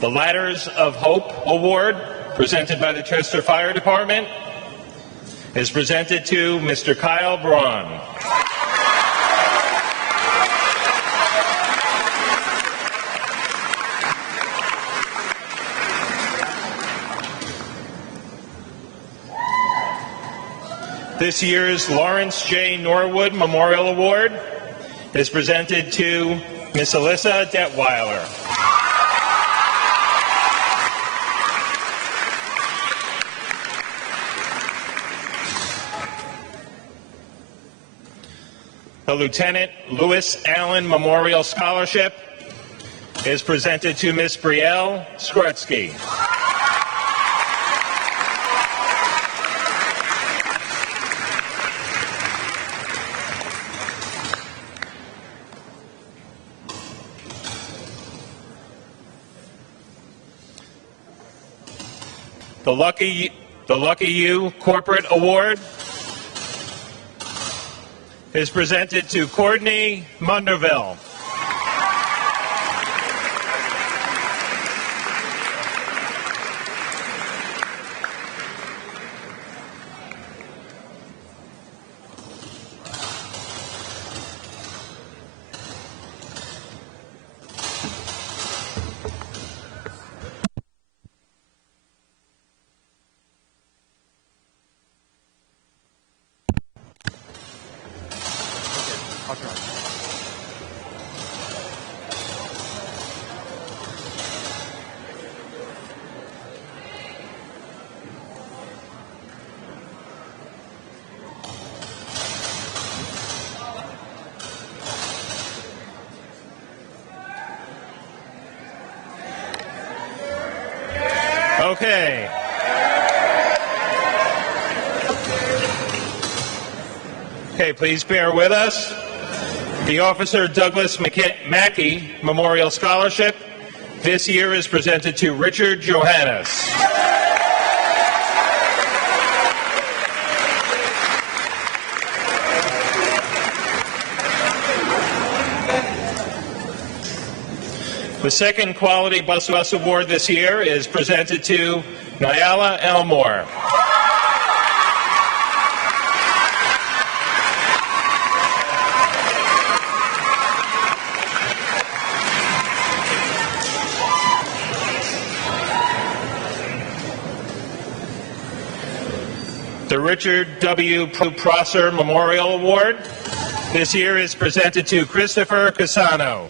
The Ladders of Hope Award, presented by the Chester Fire Department, is presented to Mr. Kyle Braun. This year's Lawrence J. Norwood Memorial Award is presented to Miss Alyssa Detweiler. The Lieutenant Lewis Allen Memorial Scholarship is presented to Miss Brielle Skrutsky. The Lucky You Corporate Award is presented to Courtney Munderville. Okay. Okay, please bear with us. The Officer Douglas Mackey Memorial Scholarship this year is presented to Richard Johannes. The second Quality Bus Award this year is presented to Nyala Elmore. The Richard W. Prosser Memorial Award this year is presented to Christopher Casano.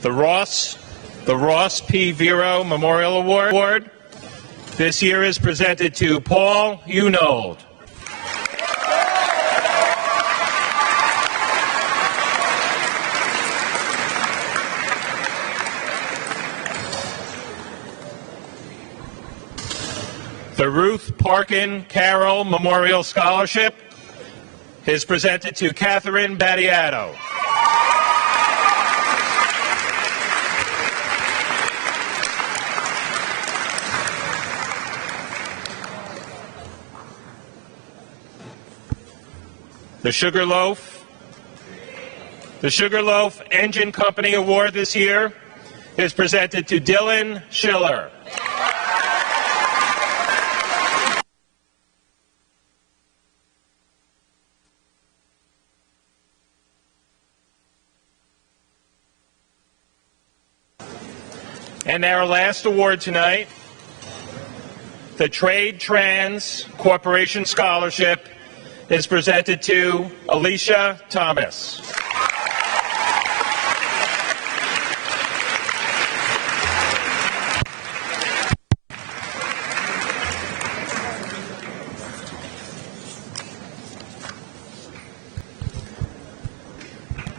The Ross P. Vero Memorial Award this year is presented to Paul Unold. The Ruth Parkin Carroll Memorial Scholarship is presented to Catherine Battiato. The Sugarloaf Engine Company Award this year is presented to Dylan Schiller. And our last award tonight, the Trade Trans Corporation Scholarship, is presented to Alicia Thomas.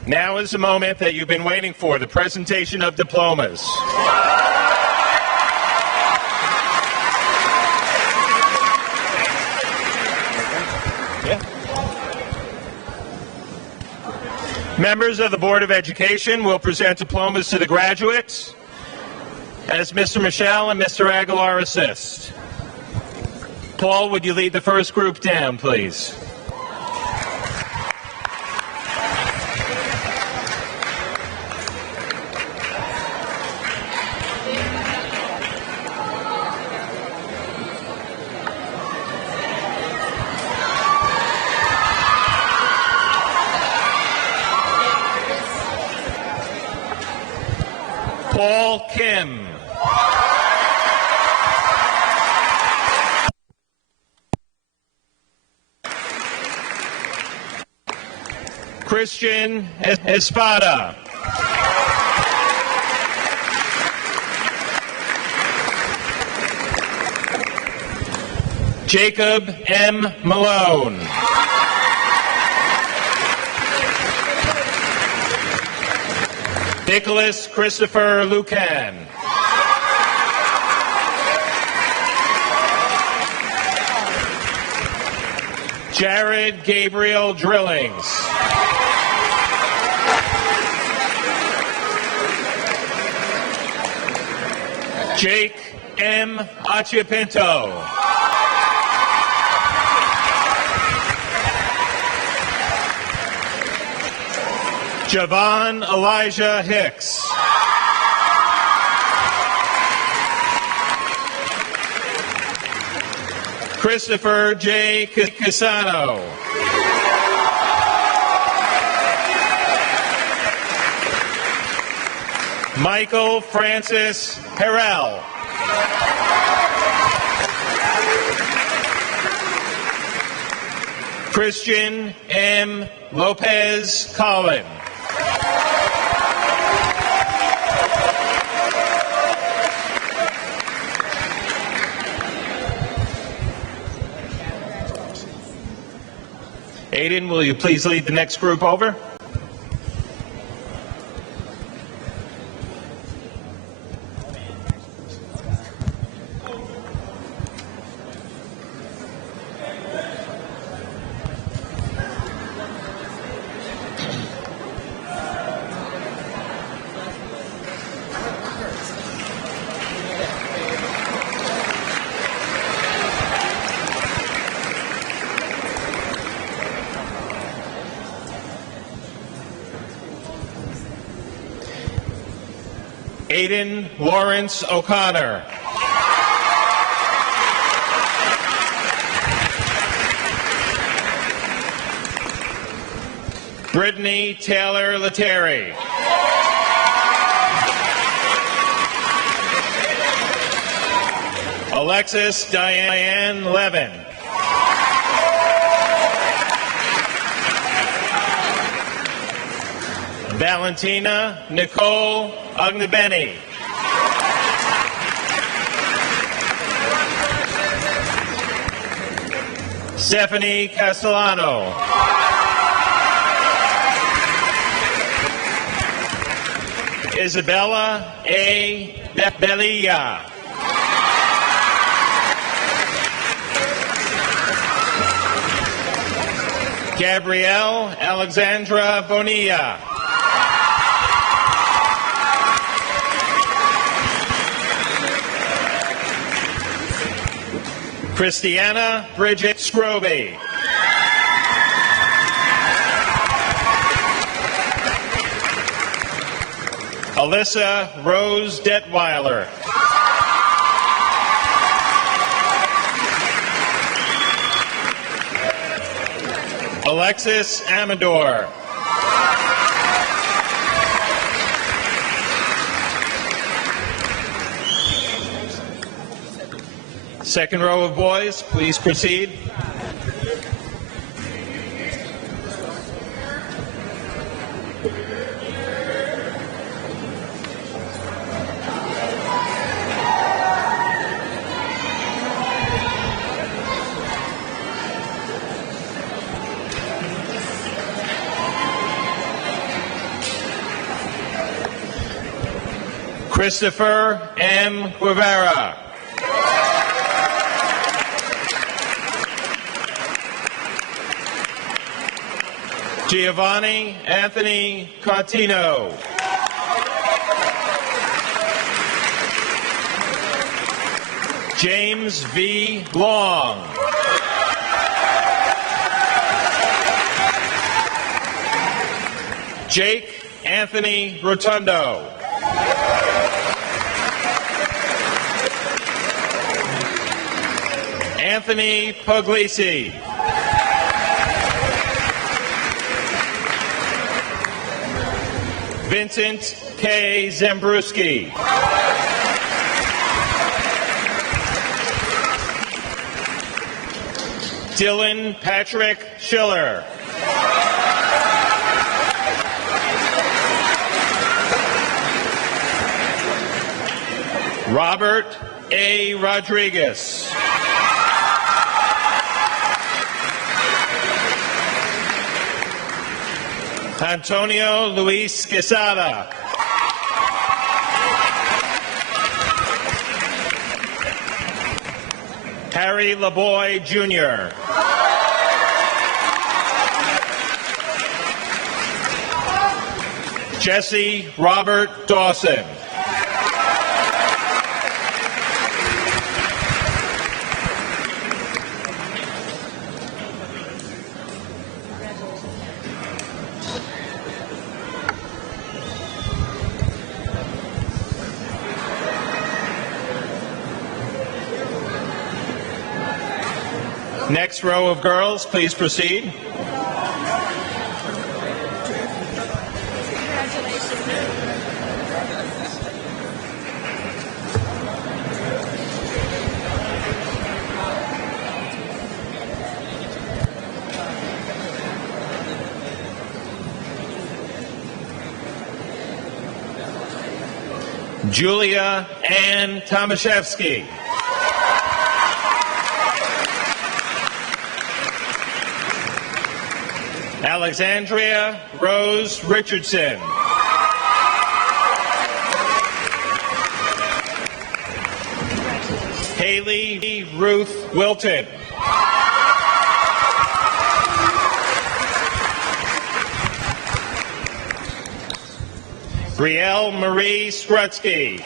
Now is the moment that you've been waiting for, the presentation of diplomas. Members of the Board of Education will present diplomas to the graduates as Mr. Michel and Mr. Aguilar assist. Paul, would you lead the first group down, please? Paul Kim. Christian Espada. Jacob M. Malone. Nicholas Christopher Lucan. Jared Gabriel Drillings. Jake M. Achipinto. Javon Elijah Hicks. Christopher J. Casano. Michael Francis Harrell. Christian M. Lopez Collin. Aiden, will you please lead the next group over? Aiden Lawrence O'Connor. Brittany Taylor Letary. Alexis Diane Levin. Valentina Nicole Ognibeni. Stephanie Castellano. Isabella A. Belia. Gabrielle Alexandra Bonilla. Christiana Bridget Scroby. Alyssa Rose Detweiler. Alexis Amador. Second row of boys, please proceed. Christopher M. Guevara. Giovanni Anthony Contino. James V. Long. Jake Anthony Rotundo. Anthony Puglisi. Vincent K. Zembruski. Dylan Patrick Schiller. Robert A. Rodriguez. Antonio Luis Quesada. Harry LaBoy Jr. Jesse Robert Dawson. Next row of girls, please proceed. Julia Ann Tomaszewski. Alexandria Rose Richardson. Haley Ruth Wilton. Brielle Marie Strutsky.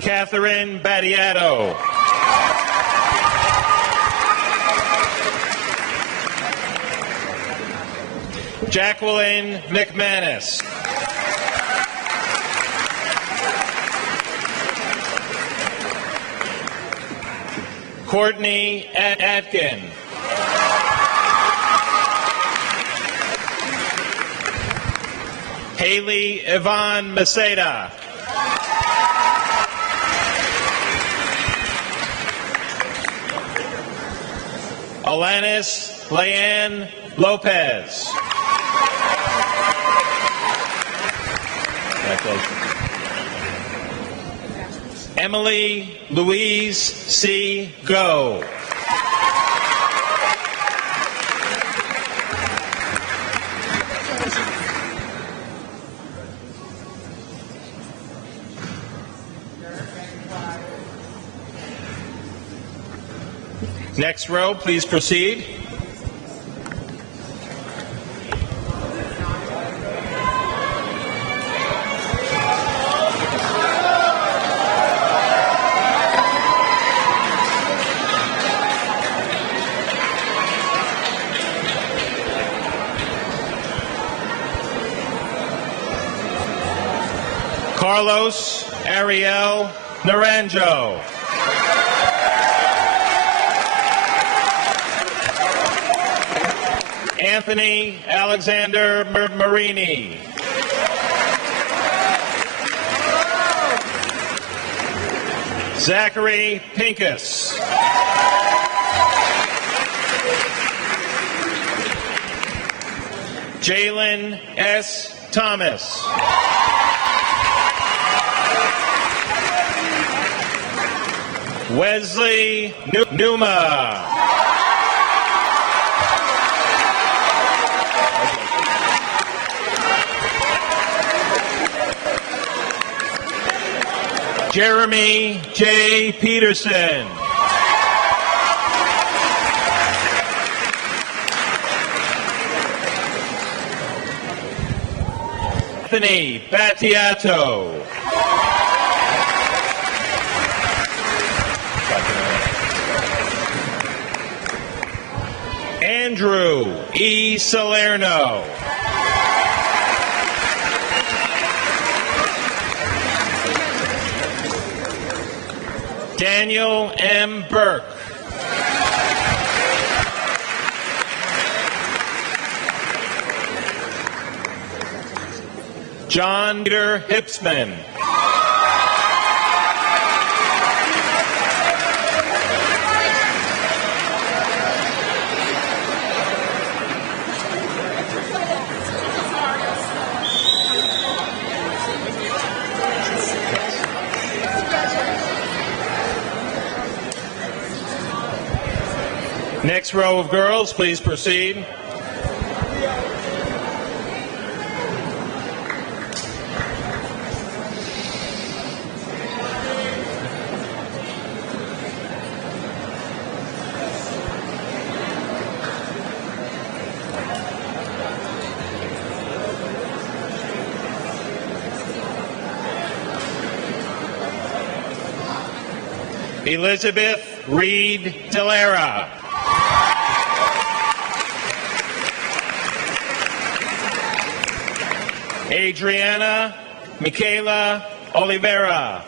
Catherine Battiato. Jacqueline McManus. Courtney Atkin. Haley Yvonne Maceda. Alanis Leanne Lopez. Emily Louise C. Go. Next row, please proceed. Carlos Ariel Naranjo. Anthony Alexander Marini. Zachary Pincus. Jalen S. Thomas. Wesley Numa. Jeremy J. Peterson. Anthony Battiato. Andrew E. Salerno. Daniel M. Burke. John Peter Hipsman. Next row of girls, please proceed. Elizabeth Reed Delera. Adriana Michaela Oliveira.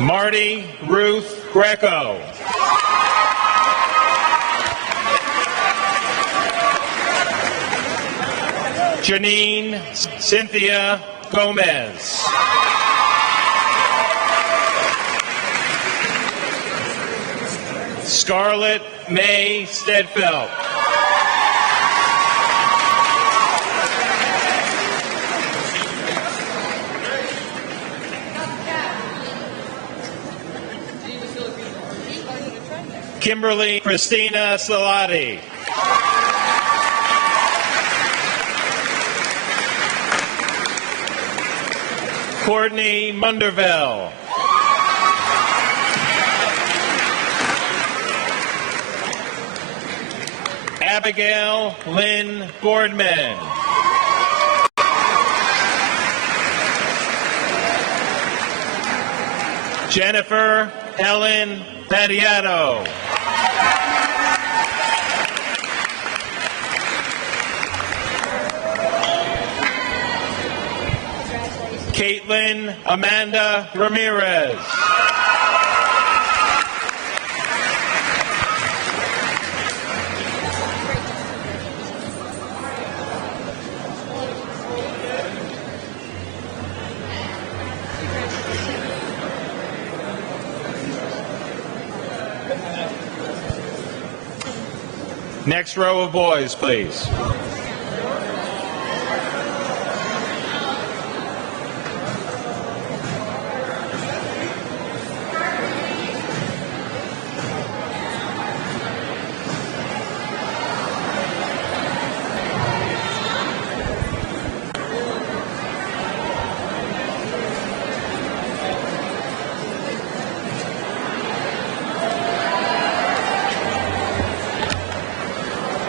Marty Ruth Greco. Janine Cynthia Gomez. Scarlett May Stedfeld. Kimberly Christina Salati. Courtney Munderville. Abigail Lynn Boardman. Jennifer Helen Patiato. Caitlin Amanda Ramirez. Next row of boys, please.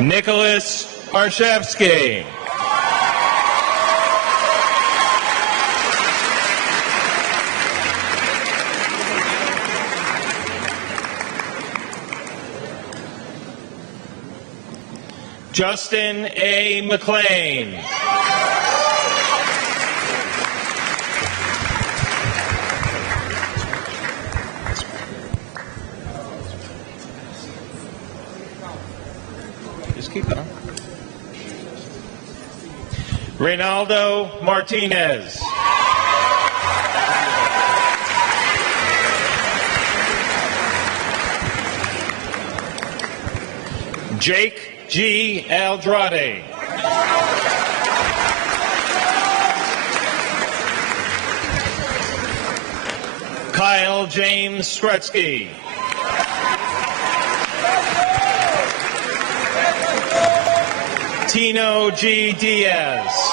Nicholas Arshevsky. Justin A. McLean. Just keep it on. Reynaldo Martinez. Jake G. Aldrade. Kyle James Skrutsky. Tino G. Diaz.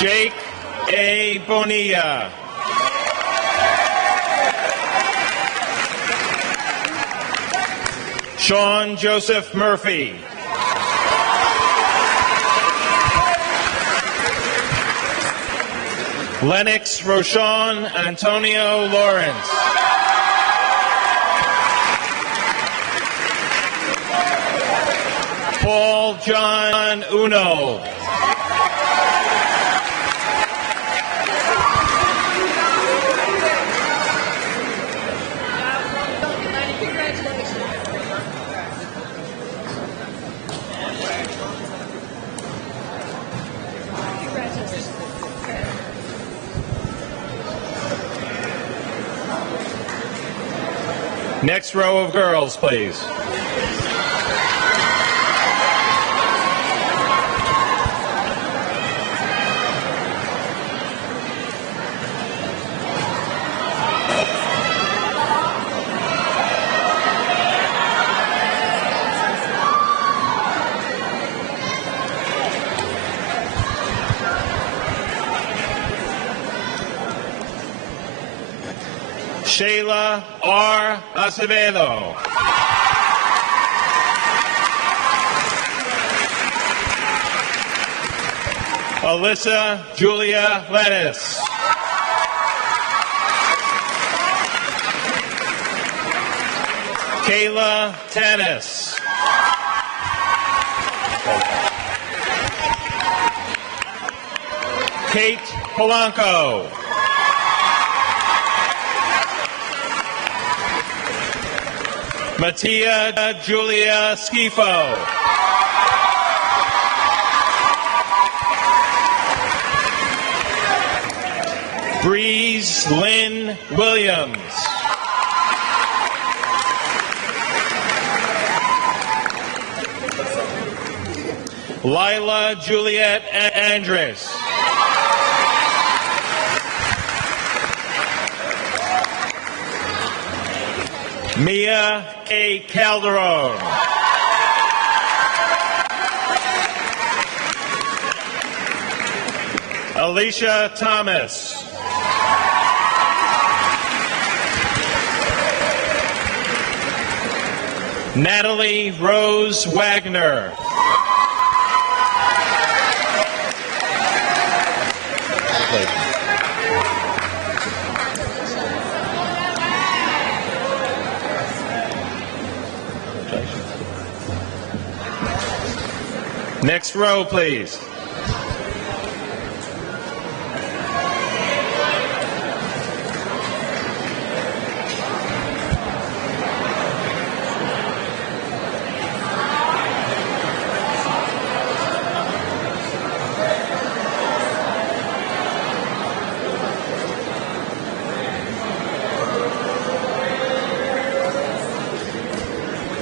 Jake A. Bonilla. Sean Joseph Murphy. Lennox Roshan Antonio Lawrence. Paul John Uno. Next row of girls, please. Shayla R. Acevedo. Alyssa Julia Lettis. Kayla Tanis. Kate Polanco. Mattia Julia Schifo. Breeze Lynn Williams. Lila Juliet Andres. Mia A. Calderon. Alicia Thomas. Natalie Rose Wagner. Next row, please.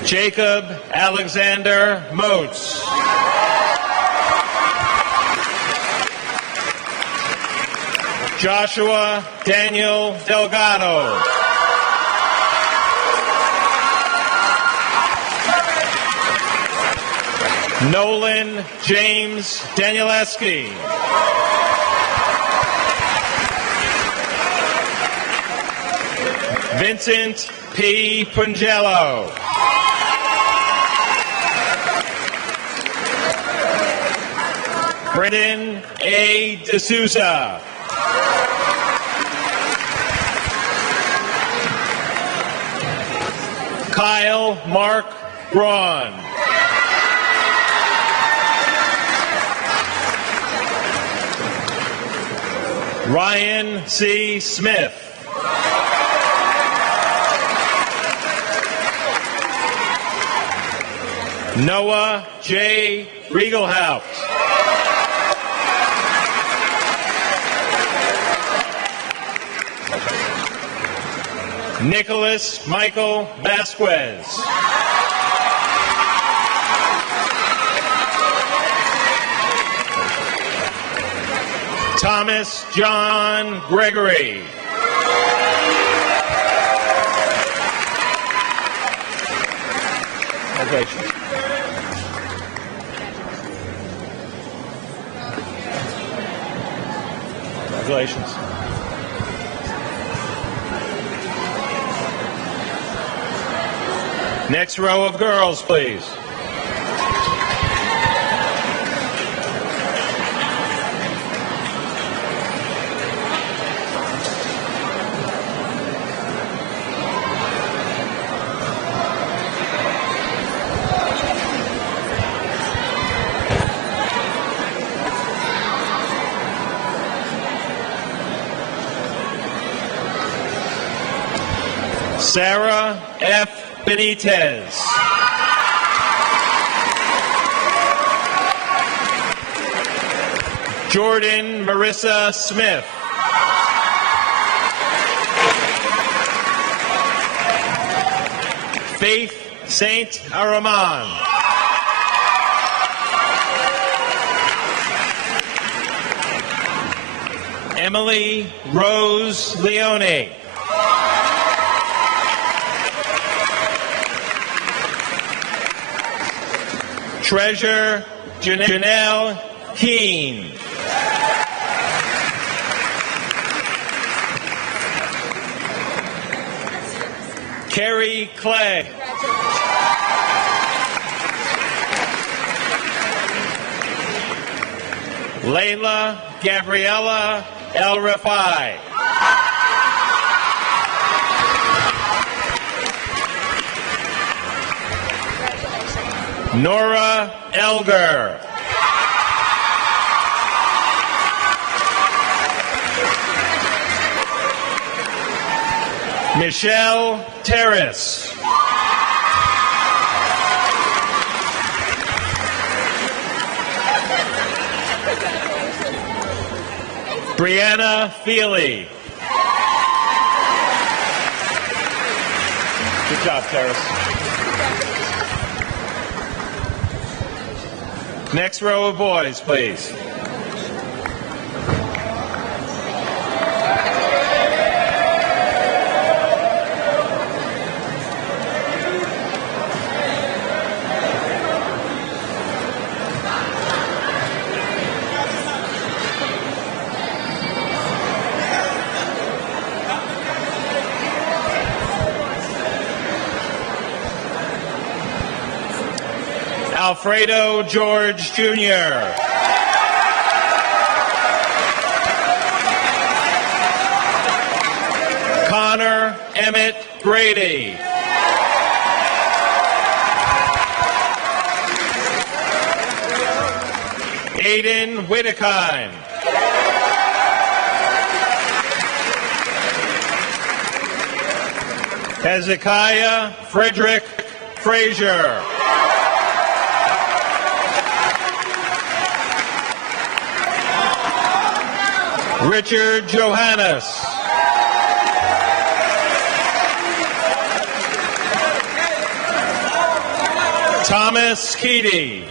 Jacob Alexander Moats. Joshua Daniel Delgado. Nolan James Danielewski. Vincent P. Pungello. Brendan A. D'Souza. Kyle Mark Braun. Ryan C. Smith. Noah J. Riegelhaupt. Nicholas Michael Vasquez. Thomas John Gregory. Congratulations. Congratulations. Next row of girls, please. Sarah F. Benitez. Jordan Marissa Smith. Faith Saint Araman. Emily Rose Leone. Treasure Janelle Keene. Carrie Clay. Layla Gabriella El Rafai. Nora Elger. Michelle Terrace. Brianna Feely. Good job, Terrace. Next row of boys, please. Alfredo George Jr. Connor Emmett Grady. Hayden Whittekine. Hezekiah Frederick Frazier. Richard Johannes. Thomas Keedy.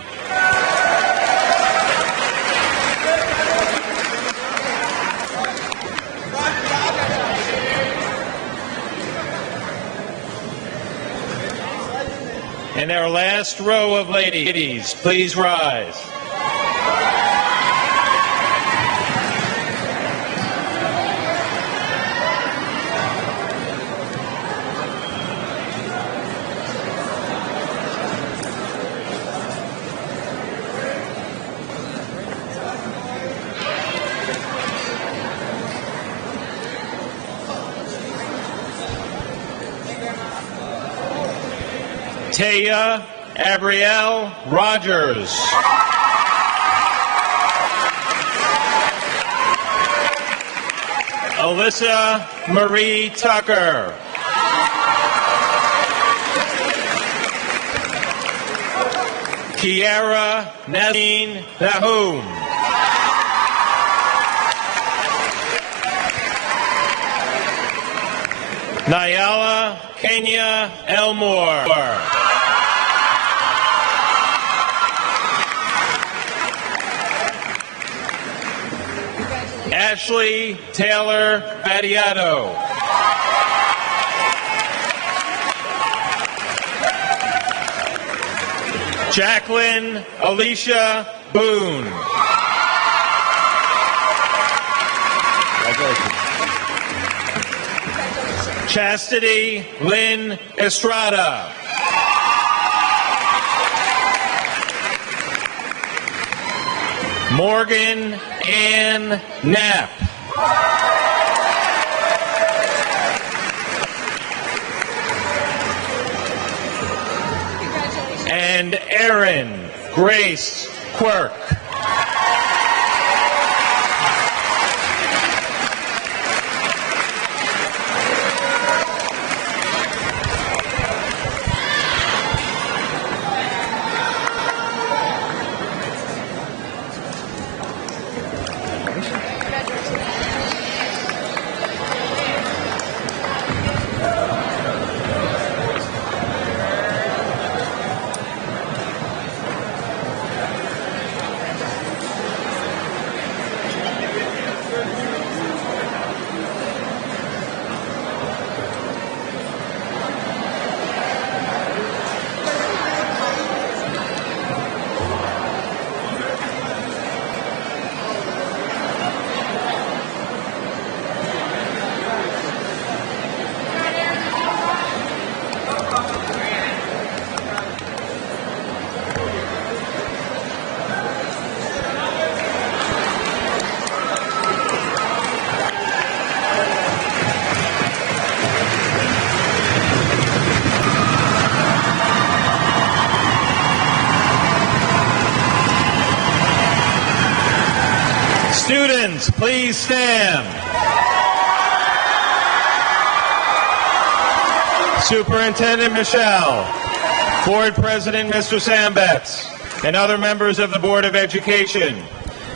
And our last row of ladies, please rise. Taya Abrielle Rogers. Alyssa Marie Tucker. Kiara Nadine Nahum. Nyala Kenya Elmore. Ashley Taylor Battiato. Jacqueline Alicia Boone. Chastity Lynn Estrada. Morgan Ann Knapp. And Erin Grace Quirk. Students, please stand. Superintendent Michelle, Board President Mr. Sambetz, and other members of the Board of Education,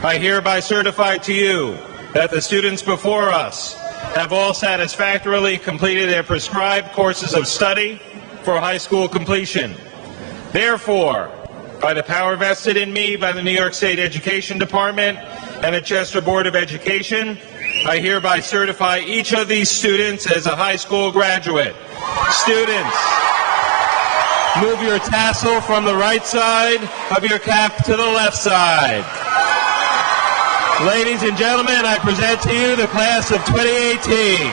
I hereby certify to you that the students before us have all satisfactorily completed their prescribed courses of study for high school completion. Therefore, by the power vested in me by the New York State Education Department and the Chester Board of Education, I hereby certify each of these students as a high school graduate. Students, move your tassel from the right side of your cap to the left side. Ladies and gentlemen, I present to you the class of 2018.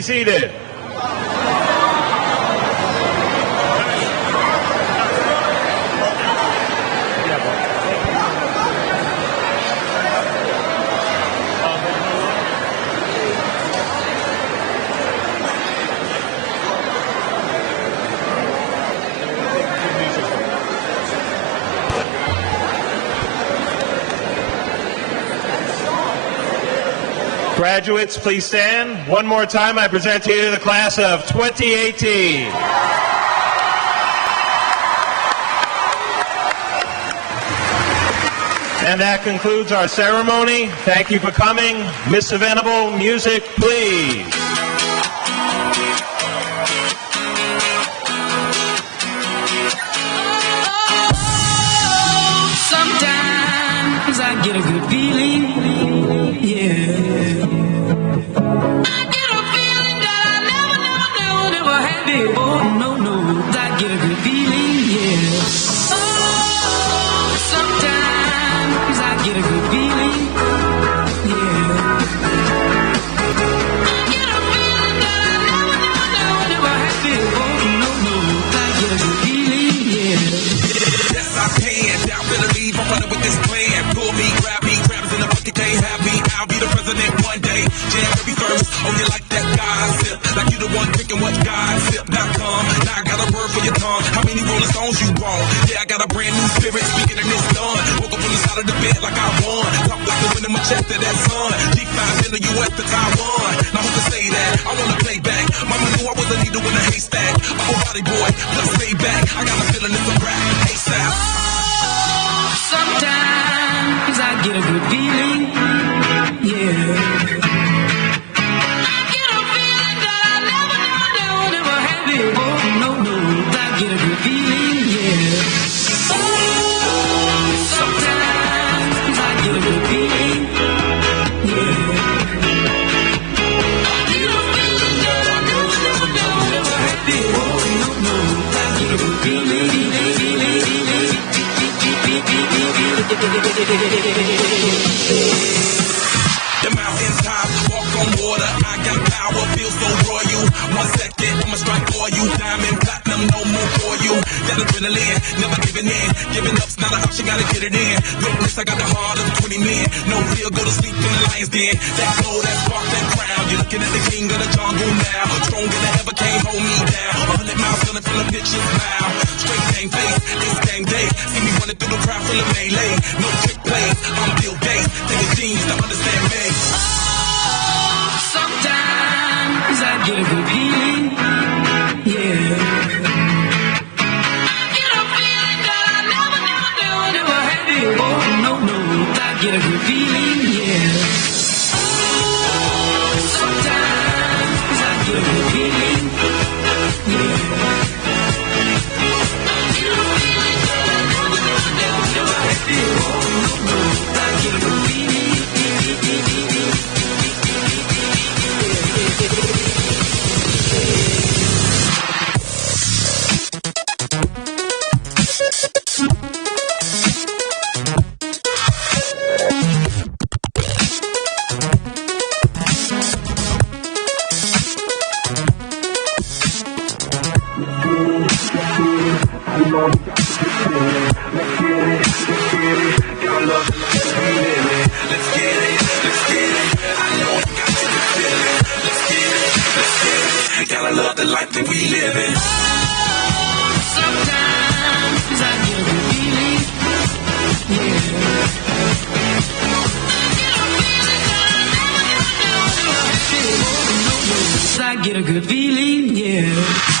be seated. Graduates, please stand. One more time, I present to you the class of 2018. And that concludes our ceremony. Thank you for coming. Miss Venable, music, please. Sometimes I get a good feeling, yeah. Oh, no, I get a good feeling, yeah. Oh, sometimes I get a good feeling, yeah. I get a feeling that I never had before. No, I get a good feeling, yeah. Yes, I can. Doubt better leave. I'm running with this plan. Pull me, grab us in the bucket, can't have me. I'll be the president one day. January 1st. Oh, you like that gossip? Like you the one drinking what gossip.com. Now I got a word for your tongue. How many Rolling Stones you want? Yeah, I got a brand new spirit speaking and it's done. Woke up on the side of the bed like I won. Talk like the wind in my chest to that sun. G5 in the US to Taiwan. Now who can say that? I wanna play back. Mama knew I was a needle in a haystack. My whole body boy, let's stay back. I got a feeling it's a rap. ASAP. Sometimes I get a good feeling, yeah. Get a good feeling, yeah. Oh, sometimes I get a good feeling, yeah. I get a feeling that I never had before. I get a good feeling. The mountains high, walk on water. I got power, feel so royal. 1 second, I'ma strike for you. Diamond, platinum, no more for you. That adrenaline, never giving in. Giving up's not an option, gotta get it in. Witness, I got the heart of the 20 men. No fear, go to sleep in the lion's den. That glow, that spark, that crown. You're looking at the king of the jungle now. Stronger than ever, can't hold me down. 100 miles gonna feel a picture smile. Straight game face, it's game day. See me running through the crowd full of melee. No trick plays, I'm Bill Gates. Take a genius to understand me. Sometimes I get a good feeling, yeah. I get a feeling that I never had before. No, I get a good feeling, yeah. Sometimes I get a good feeling, yeah. I get a feeling that I never had before. No, I get a good feeling. Gotta love the life that we live in. Sometimes I get a good feeling, yeah. I get a good feeling, yeah.